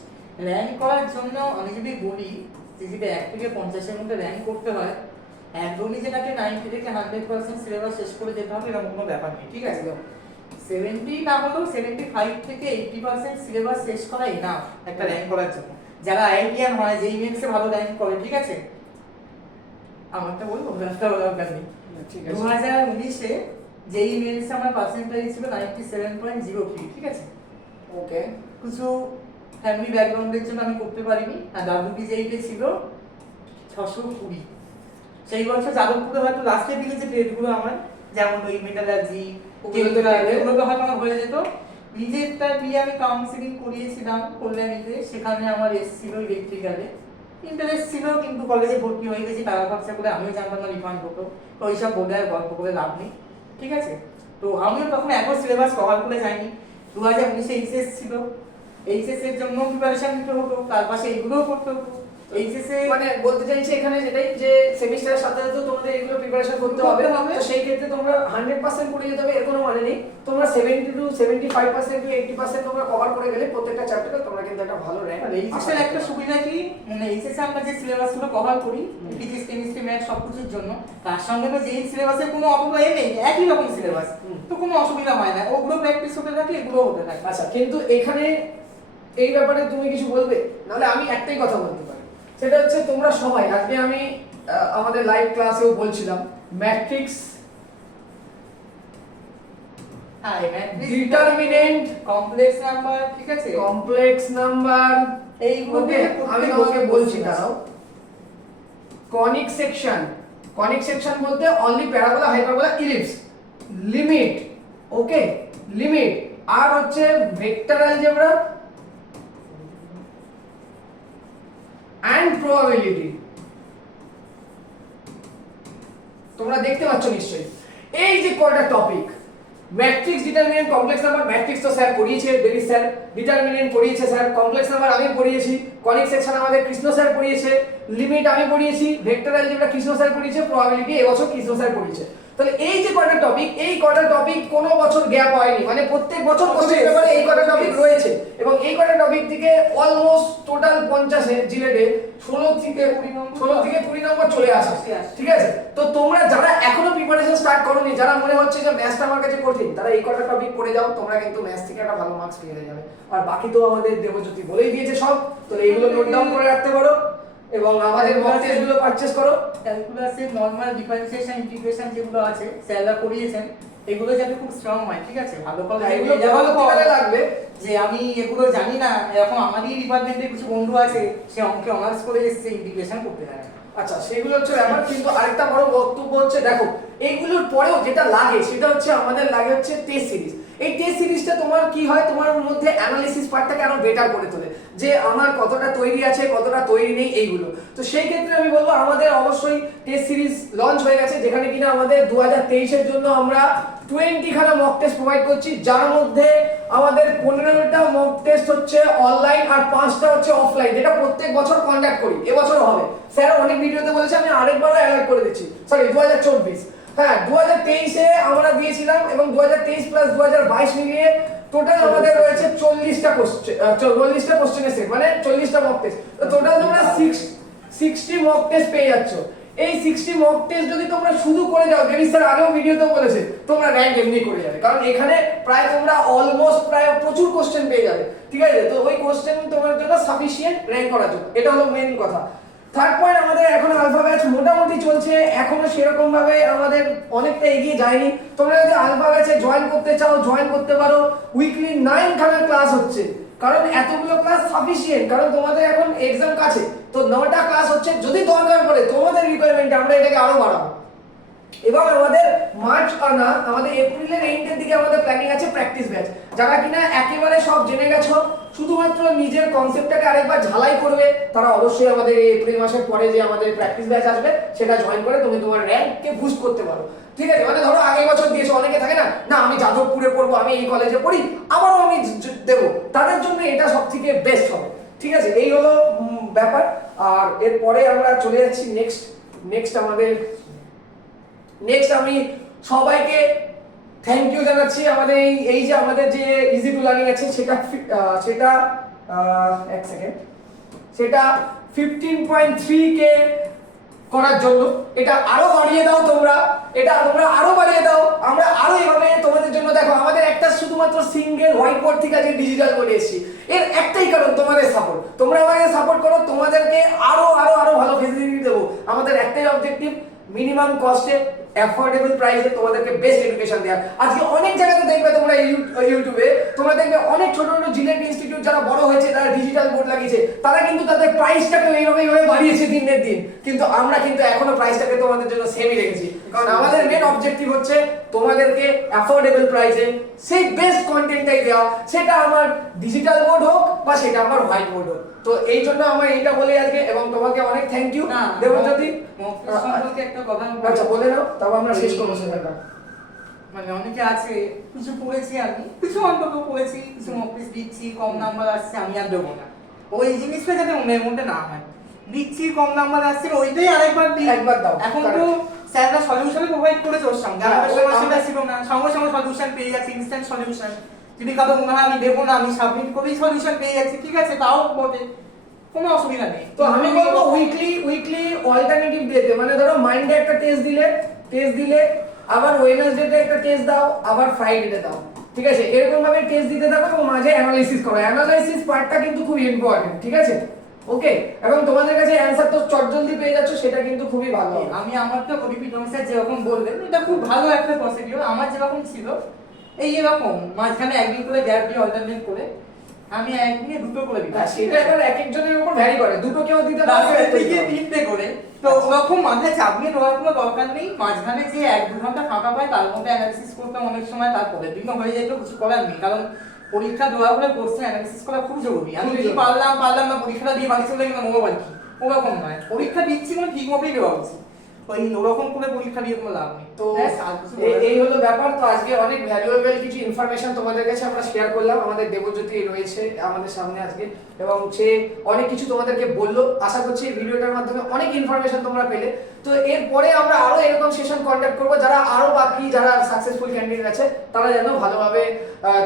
র্যাঙ্ক করার জন্য আমি যদি বলি যে যদি 1 থেকে 50 এর মধ্যে র্যাঙ্ক করতে হয়, একদমই যেটাকে 90 থেকে 100% সিলেবাস শেষ করে যেতে হবে এরকম কোনো ব্যাপার নেই, ঠিক আছে? 70 না হলেও 75 থেকে 80% সিলেবাস শেষ করা এনাফ একটা র্যাঙ্ক করার জন্য। যারা আইআইটিয়ান হয়, যেই মেন্সে ভালো র্যাঙ্ক করে, ঠিক আছে? আমারটা বলবো, রাস্তা বলার নেই। ঠিক আছে। 2019-এ যেই মেন্সে আমার পার্সেন্টেজ ছিল 97.03, ঠিক আছে? ওকে। কিছু ফ্যামিলি ব্যাকগ্রাউন্ডের জন্য আমি করতে পারিনি, আর ডাব্লিউবিজেইতে ছিল 620। সেই বছর যাদবপুরে হয়তো লাস্টের দিকে যে গ্রেডগুলো আমার, যেমন ওই মেটালার্জি এগুলো হয়তো আমার হয়ে যেত। নিজেরটা দিয়ে আমি কাউন্সিলিং করিয়েছিলাম কল্যাণীতে, সেখানে আমার এসেছিল ইলেকট্রিক্যালে, ইন্টারেস্ট ছিল, কিন্তু কলেজে ভর্তি হয়ে গেছি টাকা খরচা করে, আমিও জানতাম না রিফান্ড হতো। তো ওইসব বলে আর গল্প করে লাভ নেই, ঠিক আছে? তো আমিও তখন একবার সিলেবাস কভার করে যাইনি। 2019-এ এইচএস ছিল, এইচএস এর জন্য প্রিপারেশন নিতে হতো, তার পাশে এইগুলোও করতে হতো। এইচএস এ মানে বলতে চাইছি এখানে যেটাই, যে সেমিস্টারের সাথে সাথে তোমাদের এগুলো প্রিপারেশন করতে হবে। তো সেই ক্ষেত্রে তোমরা 100% করে যেতে হবে এর কোনো মানে নেই। তোমরা 70 to 75% to 80% তোমরা কভার করে গেলে প্রত্যেকটা চ্যাপ্টারে তোমরা কিন্তু একটা ভালো র্যাঙ্ক। এইচএস এর একটা সুবিধা কি, মানে এইচএস এ আমরা যে সিলেবাসগুলো কভার করি ফিজিক্স কেমিস্ট্রি ম্যাথ সবকিছুর জন্য, তার সঙ্গে তো যেই সিলেবাসের কোনো অপব্যয় নেই, একই রকম সিলেবাস, তো কোনো অসুবিধা হয় না, ওগুলো প্র্যাকটিস হতে থাকে, এগুলো হতে থাকে। আচ্ছা, কিন্তু এখানে এই ব্যাপারে তুমি কিছু বলবে? নাহলে আমি একটাই কথা বলতে পারি, সেটা হচ্ছে তোমরা সবাই, আজকে আমি আমাদের লাইভ ক্লাসেও বলছিলাম, ম্যাট্রিক্স, ডিটারমিনেন্ট, কমপ্লেক্স নাম্বার, ঠিক আছে? কমপ্লেক্স নাম্বার, এইগুলোকে আমি তোমাকে বলছি দাঁড়াও। কনিক সেকশন, কনিক সেকশন বলতে only parabola, hyperbola, ellipse, limit, okay, limit, আর হচ্ছে ভেক্টর অ্যালজেব্রা অ্যান্ড প্রবাবিলিটি। তোমরা দেখতে পাচ্ছ নিশ্চয়ই এই যে কয়টা topic, matrix, determinant, complex number, matrix তো স্যার পড়িয়েছে দেবী স্যার, ডিটারমিনেন্ট পড়িয়েছে স্যার, কমপ্লেক্স নাম্বার আমি পড়িয়েছি, কনিক সেকশন আমাদের কৃষ্ণ স্যার পড়িয়েছে, লিমিট আমি পড়িয়েছি, ভেক্টর অ্যালজেব্রা কৃষ্ণ স্যার পড়িয়েছে, প্রবাবিলিটি এবছর কৃষ্ণ স্যার পড়িয়েছে। তাহলে এই যে কয়টা টপিক, এই কয়টা টপিক কোনো বছর গ্যাপ হয়নি, মানে প্রত্যেক বছর কোশ্চেন পেপারে এই কয়টা টপিক রয়েছে এবং এই কয়টা টপিক থেকে অলমোস্ট টোটাল 50 এ জিলেটে 16 থেকে 20 নম্বর চলে আসে। ঠিক আছে, তো তোমরা যারা এখনো প্রিপারেশন স্টার্ট করোনি, যারা মনে হচ্ছে যে ম্যাথটা আমার কাছে কঠিন, তারা এই কয়টা টপিক পড়ে যাও, তোমরা কিন্তু ম্যাথ থেকে একটা ভালো মার্কস পেয়ে যাবে। আর বাকি তো আমাদের দেবজ্যোতি বলেই দিয়েছে সব, তো এইগুলো নোট ডাউন করে রাখতে পারো এবং আমাদের মক টেস্টগুলো পারচেজ করো। ক্যালকুলাসের নরমাল ডিফারেন্সিয়েশন ইন্টিগ্রেশন যেগুলো আছে স্যাররা করিয়েছেন, এগুলো যাতে খুব স্ট্রং হয়, ঠিক আছে, ভালো করে এগুলো ভালো লাগবে। যে আমি এগুলো জানি না, এরকম আমারই ডিপার্টমেন্টে কিছু বন্ধু আছে সে অঙ্কে অনার্স করে এসেছে, ইন্টিগ্রেশন করতে জানে না। আচ্ছা, সেগুলো হচ্ছে ব্যাপার, কিন্তু আরেকটা বড় বক্তব্য হচ্ছে দেখো এইগুলোর পরেও যেটা লাগে সেটা হচ্ছে আমাদের লাগে হচ্ছে টেস্ট সিরিজ। এই টেস্ট সিরিজটা তোমার কি হয়, তোমার মধ্যে অ্যানালিসিস পার্টটাকে আরো বেটার করে তোলে, যে আমার কতটা তৈরি আছে কতটা তৈরি নেই এইগুলো। তো সেই ক্ষেত্রে আমি বলবো আমাদের অবশ্যই টেস্ট সিরিজ লঞ্চ হয়ে গেছে, যেখানে কিনা আমাদের 2023 এর জন্য আমরা 20 খানা মক টেস্ট প্রোভাইড করছি, যার মধ্যে আমাদের 15টা মক টেস্ট হচ্ছে অনলাইন আর 5টা হচ্ছে অফলাইন, যেটা প্রত্যেক বছর কন্ডাক্ট করি, এবছর হবে। স্যার অনেক ভিডিওতে বলেছে, আমি আরেকবারও অ্যালার্ট করে দিচ্ছি, সরি 2024, হ্যাঁ 2023 এ আমরা দিয়েছিলাম এবং 2023 প্লাস 2022 মিলিয়ে টোটাল আমাদের রয়েছে 40টা কোশ্চেনের সেট, মানে 40টা মক টেস্ট। তো টোটাল তোমরা 60 মক টেস্ট পেয়ে যাচ্ছ। এই 60 মক টেস্ট যদি তোমরা শুধু করে যাও, দেবী স্যার আগেও ভিডিওতে বলেছে, তোমরা র্যাঙ্ক এমনি করে যাবে, কারণ এখানে প্রায় তোমরা অলমোস্ট প্রায় প্রচুর কোশ্চেন পেয়ে যাবে। ঠিক আছে, তো ওই কোশ্চেন তোমার জন্য সাফিসিয়েন্ট র্যাঙ্ক করার জন্য, এটা হলো মেইন কথা। থার্ড পয়েন্ট, আমাদের এখন আলফা ব্যাচ মোটামুটি চলছে, এখনো সেরকম ভাবে আমাদের অনেকটা এগিয়ে যায়নি। তোমরা যদি আলফা ব্যাচে জয়েন করতে চাও জয়েন করতে পারো। উইকলি 9 খানা ক্লাস হচ্ছে, কারণ এতগুলো ক্লাস সাফিসিয়েন্ট, কারণ তোমাদের এখন এক্সাম কাছে, তো 9টা ক্লাস হচ্ছে। যদি দরকার পড়ে তোমাদের রিকোয়ারমেন্টে আমরা এটাকে আরো বাড়াবো। এবং আমাদের মার্চ না, আমাদের এপ্রিলের এন্ডের দিকে আমাদের প্ল্যানিং আছে প্র্যাকটিস ব্যাচ, যারা কিনা একেবারে সব জেনে গেছো, শুধুমাত্র নিজের কনসেপ্টটাকে আরেকবার ঝালাই করবে, তারা অবশ্যই আমাদের এই এপ্রিল মাসের পরে যে আমাদের প্র্যাকটিস ব্যাচ আসবে সেটা জয়েন করে তুমি তোমার র্যাঙ্ককে বুস্ট করতে পারো। ঠিক আছে, মানে ধরো আগের বছর দিয়েছো, অনেকে থাকে না, না আমি যাদবপুরে পড়বো, আমি এই কলেজে পড়ি, আবারও আমি দেবো, তাদের জন্য এটা সব থেকে বেস্ট হবে। ঠিক আছে, এই হলো ব্যাপার। আর এরপরে আমরা চলে যাচ্ছি নেক্সট আমি সবাইকে থ্যাংক ইউ জানাচ্ছি। আমাদের এই যে আমাদের যে ইজি টু লার্নিং আছে সেটা এক সেকেন্ড, সেটা 15.3K করার জন্য এটা আরো বাড়িয়ে দাও, তোমরা আরো বাড়িয়ে দাও, আমরা আরো এভাবে তোমাদের জন্য। দেখো আমাদের একটা শুধুমাত্র সিঙ্গেল হোয়াইট বোর্ড থেকে আজকে ডিজিটাল বোর্ডে এসেছি, এর একটাই কারণ তোমাদের সাপোর্ট। তোমরা আমাকে সাপোর্ট করো, তোমাদেরকে আরো ভালো ফেসিলিটি দেবো। আমাদের একটাই অবজেক্টিভ, মিনিমাম কস্টে অ্যাফোর্ডেবল প্রাইসে তোমাদেরকে বেস্ট এডুকেশন দেওয়া। আজকে অনেক জায়গাতে দেখবে তোমরা ইউটিউবে, তোমরা দেখবে অনেক ছোট ছোট জিলেট ইনস্টিটিউট যারা বড় হয়েছে, তারা ডিজিটাল বোর্ড লাগিয়েছে, তারা কিন্তু তাদের প্রাইসটাকে এইভাবে বাড়িয়েছে দিনের দিন, কিন্তু আমরা কিন্তু এখনো প্রাইসটাকে তোমাদের জন্য সেমই রেখেছি, কারণ আমাদের মেন অবজেক্টিভ হচ্ছে তোমাদেরকে অ্যাফোর্ডেবল প্রাইসে সেই বেস্ট কন্টেন্টটাই দেওয়া, সেটা আমার ডিজিটাল বোর্ড হোক বা সেটা আমার হোয়াইট বোর্ড হোক। তো এই জন্য আমার এইটা বলে আজকে, এবং তোমাকে অনেক থ্যাংক ইউ দেবজ্যোতি। একটা কথা আচ্ছা বলে নাও, তারপর আমরা শেষ করবো সেটা। মানে অনেকে আছে, কিছু পড়েছি আমি, কিছু অন্তত পড়েছি, কিছু মক টেস্ট দিচ্ছি, কম নাম্বার আসছে, আমি আর দেবো না, ওই জিনিসটা যাতে মনের মধ্যে না হয়। দিচ্ছি কম নাম্বার আসছে, ওইটাই আরেকবার দিই, একবার দাও। এখন তো স্যাররা সলিউশন প্রোভাইড করেছে ওর সঙ্গে, আমাদের সমস্যা ছিল না, সঙ্গে সঙ্গে সলিউশন পেয়ে যাচ্ছি, ইনস্ট্যান্ট সলিউশন। যদি কারো মনে হয় আমি দেবো না, আমি সাবমিট করেই সলিউশন পেয়ে যাচ্ছি, ঠিক আছে, তাও বটে, কোনো অসুবিধা নেই। তো আমি বলবো উইকলি অল্টারনেটিভ দিতে, মানে ধরো মাইন্ডে একটা টেস্ট দিলে আবার ওয়েডনেসডেতে একটা টেস্ট দাও, আবার ফ্রাইডেতে দাও। ঠিক আছে, এরকম ভাবে টেস্ট দিতে থাকো এবং মাঝে অ্যানালাইসিস করো। অ্যানালাইসিস পার্টটা কিন্তু খুব ইম্পর্টেন্ট, ঠিক আছে? ওকে, এবং তোমাদের কাছে অ্যানসার তো চটজলদি পেয়ে যাচ্ছ, সেটা কিন্তু খুবই ভালো। আমি আমারটা রিপিট স্যার যেরকম বললেন, এটা খুব ভালো একটা প্রসিডিওর। আমার যেরকম ছিল এই এরকম মাঝখানে একদিন করে গ্যাপ দিয়ে অল্টারনেট করে আমি একদিনে দুটো করে দিই। সেটা এবার এক একজনের উপর ভ্যারি করে, দুটো কেউ দিতে পারে লাস্টের দিকে 3টে করে। তো ওরকম মাথায় চাপিয়ে দেওয়ার কোনো দরকার নেই। মাঝখানে যে 1-2 ঘন্টা ফাঁকা পায় তার মধ্যে অ্যানালিসিস করতাম অনেক সময়, তারপরের দিনও হয়ে যেত, কিছু করার নেই। কারণ পরীক্ষা দেওয়ার পরে কোশ্চেন অ্যানালিসিস করা খুব জরুরি। আমি কি পারলাম না পরীক্ষাটা দিয়ে বাড়ি চলে গেলাম মোবাইল কি, ওরকম নয়। পরীক্ষা দিচ্ছি মানে ঠিক মতোই দেওয়া উচিত। ওই ওরকম করে পরীক্ষা দিয়ে কোনো লাভ নেই। তো ব্যাস, আর কিছু বলার নেই। এই হলো ব্যাপার। তো আজকে অনেক ভ্যালুয়েবল কিছু ইনফরমেশন তোমাদের কাছে আমরা শেয়ার করলাম। আমাদের দেবজ্যোতি রয়েছে আমাদের সামনে আজকে, এবং সে অনেক কিছু তোমাদেরকে বললো। আশা করছি এই ভিডিওটার মাধ্যমে অনেক ইনফরমেশন তোমরা পেলে। তো এরপরে আমরা আরো এরকম সেশন কন্ডাক্ট করবো, যারা আরো বাকি যারা সাকসেসফুল ক্যান্ডিডেট আছে তারা যেন ভালোভাবে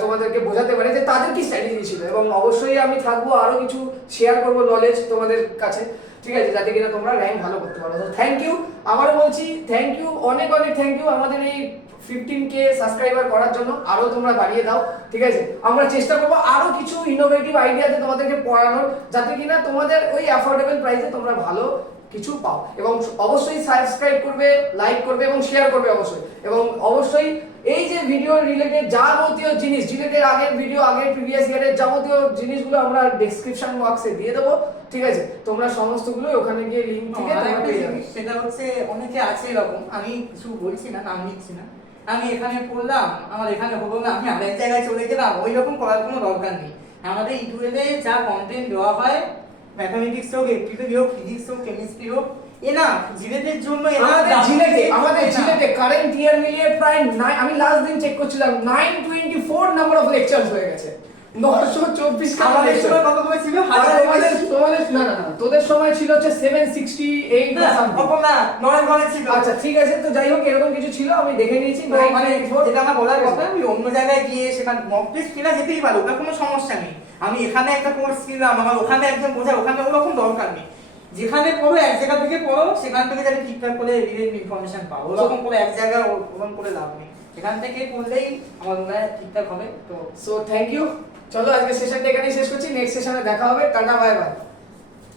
তোমাদেরকে বোঝাতে পারে যে তাদের কি স্ট্র্যাটেজি ছিল। এবং অবশ্যই আমি থাকবো, আরো কিছু শেয়ার করবো নলেজ তোমাদের কাছে, ঠিক আছে, যাতে কিনা তোমরা র্যাঙ্ক ভালো করতে পারো। তো থ্যাংক ইউ, আবারও বলছি থ্যাংক ইউ, অনেক অনেক থ্যাংক ইউ আমাদের এই 15K সাবস্ক্রাইবার করার জন্য। আরো তোমরা বাড়িয়ে দাও, ঠিক আছে। আমরা চেষ্টা করবো আরো কিছু ইনোভেটিভ আইডিয়াতে তোমাদেরকে পড়ানোর, যাতে কিনা তোমাদের ওই অ্যাফোর্ডেবল প্রাইসে তোমরা ভালো কিছু পাও। এবং অবশ্যই সাবস্ক্রাইব করবে, লাইক করবে এবং শেয়ার করবে অবশ্যই। এবং অবশ্যই এই যে ভিডিও রিলেটেড যাবতীয় জিনিস, রিলেটেড আগের ভিডিও, আগের প্রিভিয়াস ইয়ারের যাবতীয় জিনিসগুলো আমরা ডেসক্রিপশন বক্সে দিয়ে দেবো, ঠিক আছে। তোমরা সমস্তগুলো ওখানে গিয়ে লিংক থেকে তোমরা পেয়ে যাবে। সেটা হচ্ছে অনেকে আছে এরকম, আমি কিছু বলছি না, নাম নিচ্ছি না। আমি এখানে পড়লাম, আমার এখানে হলো না, আমি আরেক জায়গায় চলে গেলাম, ওই রকম করার কোনো দরকার নেই। আমাদের ইউটিউবে যা কন্টেন্ট দেওয়া হয়, ম্যাথমেটিক্স হোক, এপ্টিটিউড হোক, ফিজিক্স হোক, কেমিস্ট্রি হোক, এনা জিলেটের জন্য আমাদের জিলেটে কারেন্ট ইয়ার মিলিয়ে প্রায় আমি লাস্ট দিন চেক করছিলাম 924 নাম্বার অফ লেকচারস হয়ে গেছে। 924 আমাদের সময় কত করে ছিল? তোমাদের না না না, তোদের সময় ছিল হচ্ছে 768 বা সামথিং। না, 9 ঘরে ছিল। আচ্ছা ঠিক আছে, তো যাই হোক এরকম কিছু ছিল, আমি দেখে নিয়েছি। মানে যেটা আমার বলার কথা, আমি অন্য জায়গায় গিয়ে সেখানে মক টেস্ট কিনা যেতেই পারো, ওটা কোনো সমস্যা নেই। আমি এখানে একটা কোর্স কিনলাম, আমার ওখানে একজন বোঝায়, ওখানে ওরকম দরকার নেই। যেখানে পড়ো এক জায়গা থেকে পড়ো, সেখান থেকে যাতে ঠিকঠাক করে রিলেটেড ইনফরমেশন পাও। ওরকম করে এক জায়গায় ওরকম করে লাভ নেই। এখান থেকে পড়লেই আমার মনে হয় ঠিকঠাক হবে। তো সো থ্যাংক ইউ, চলো আজকে সেশনটা এখানেই শেষ করছি। নেক্সট সেশনে দেখা হবে, টাটা বাই বাই।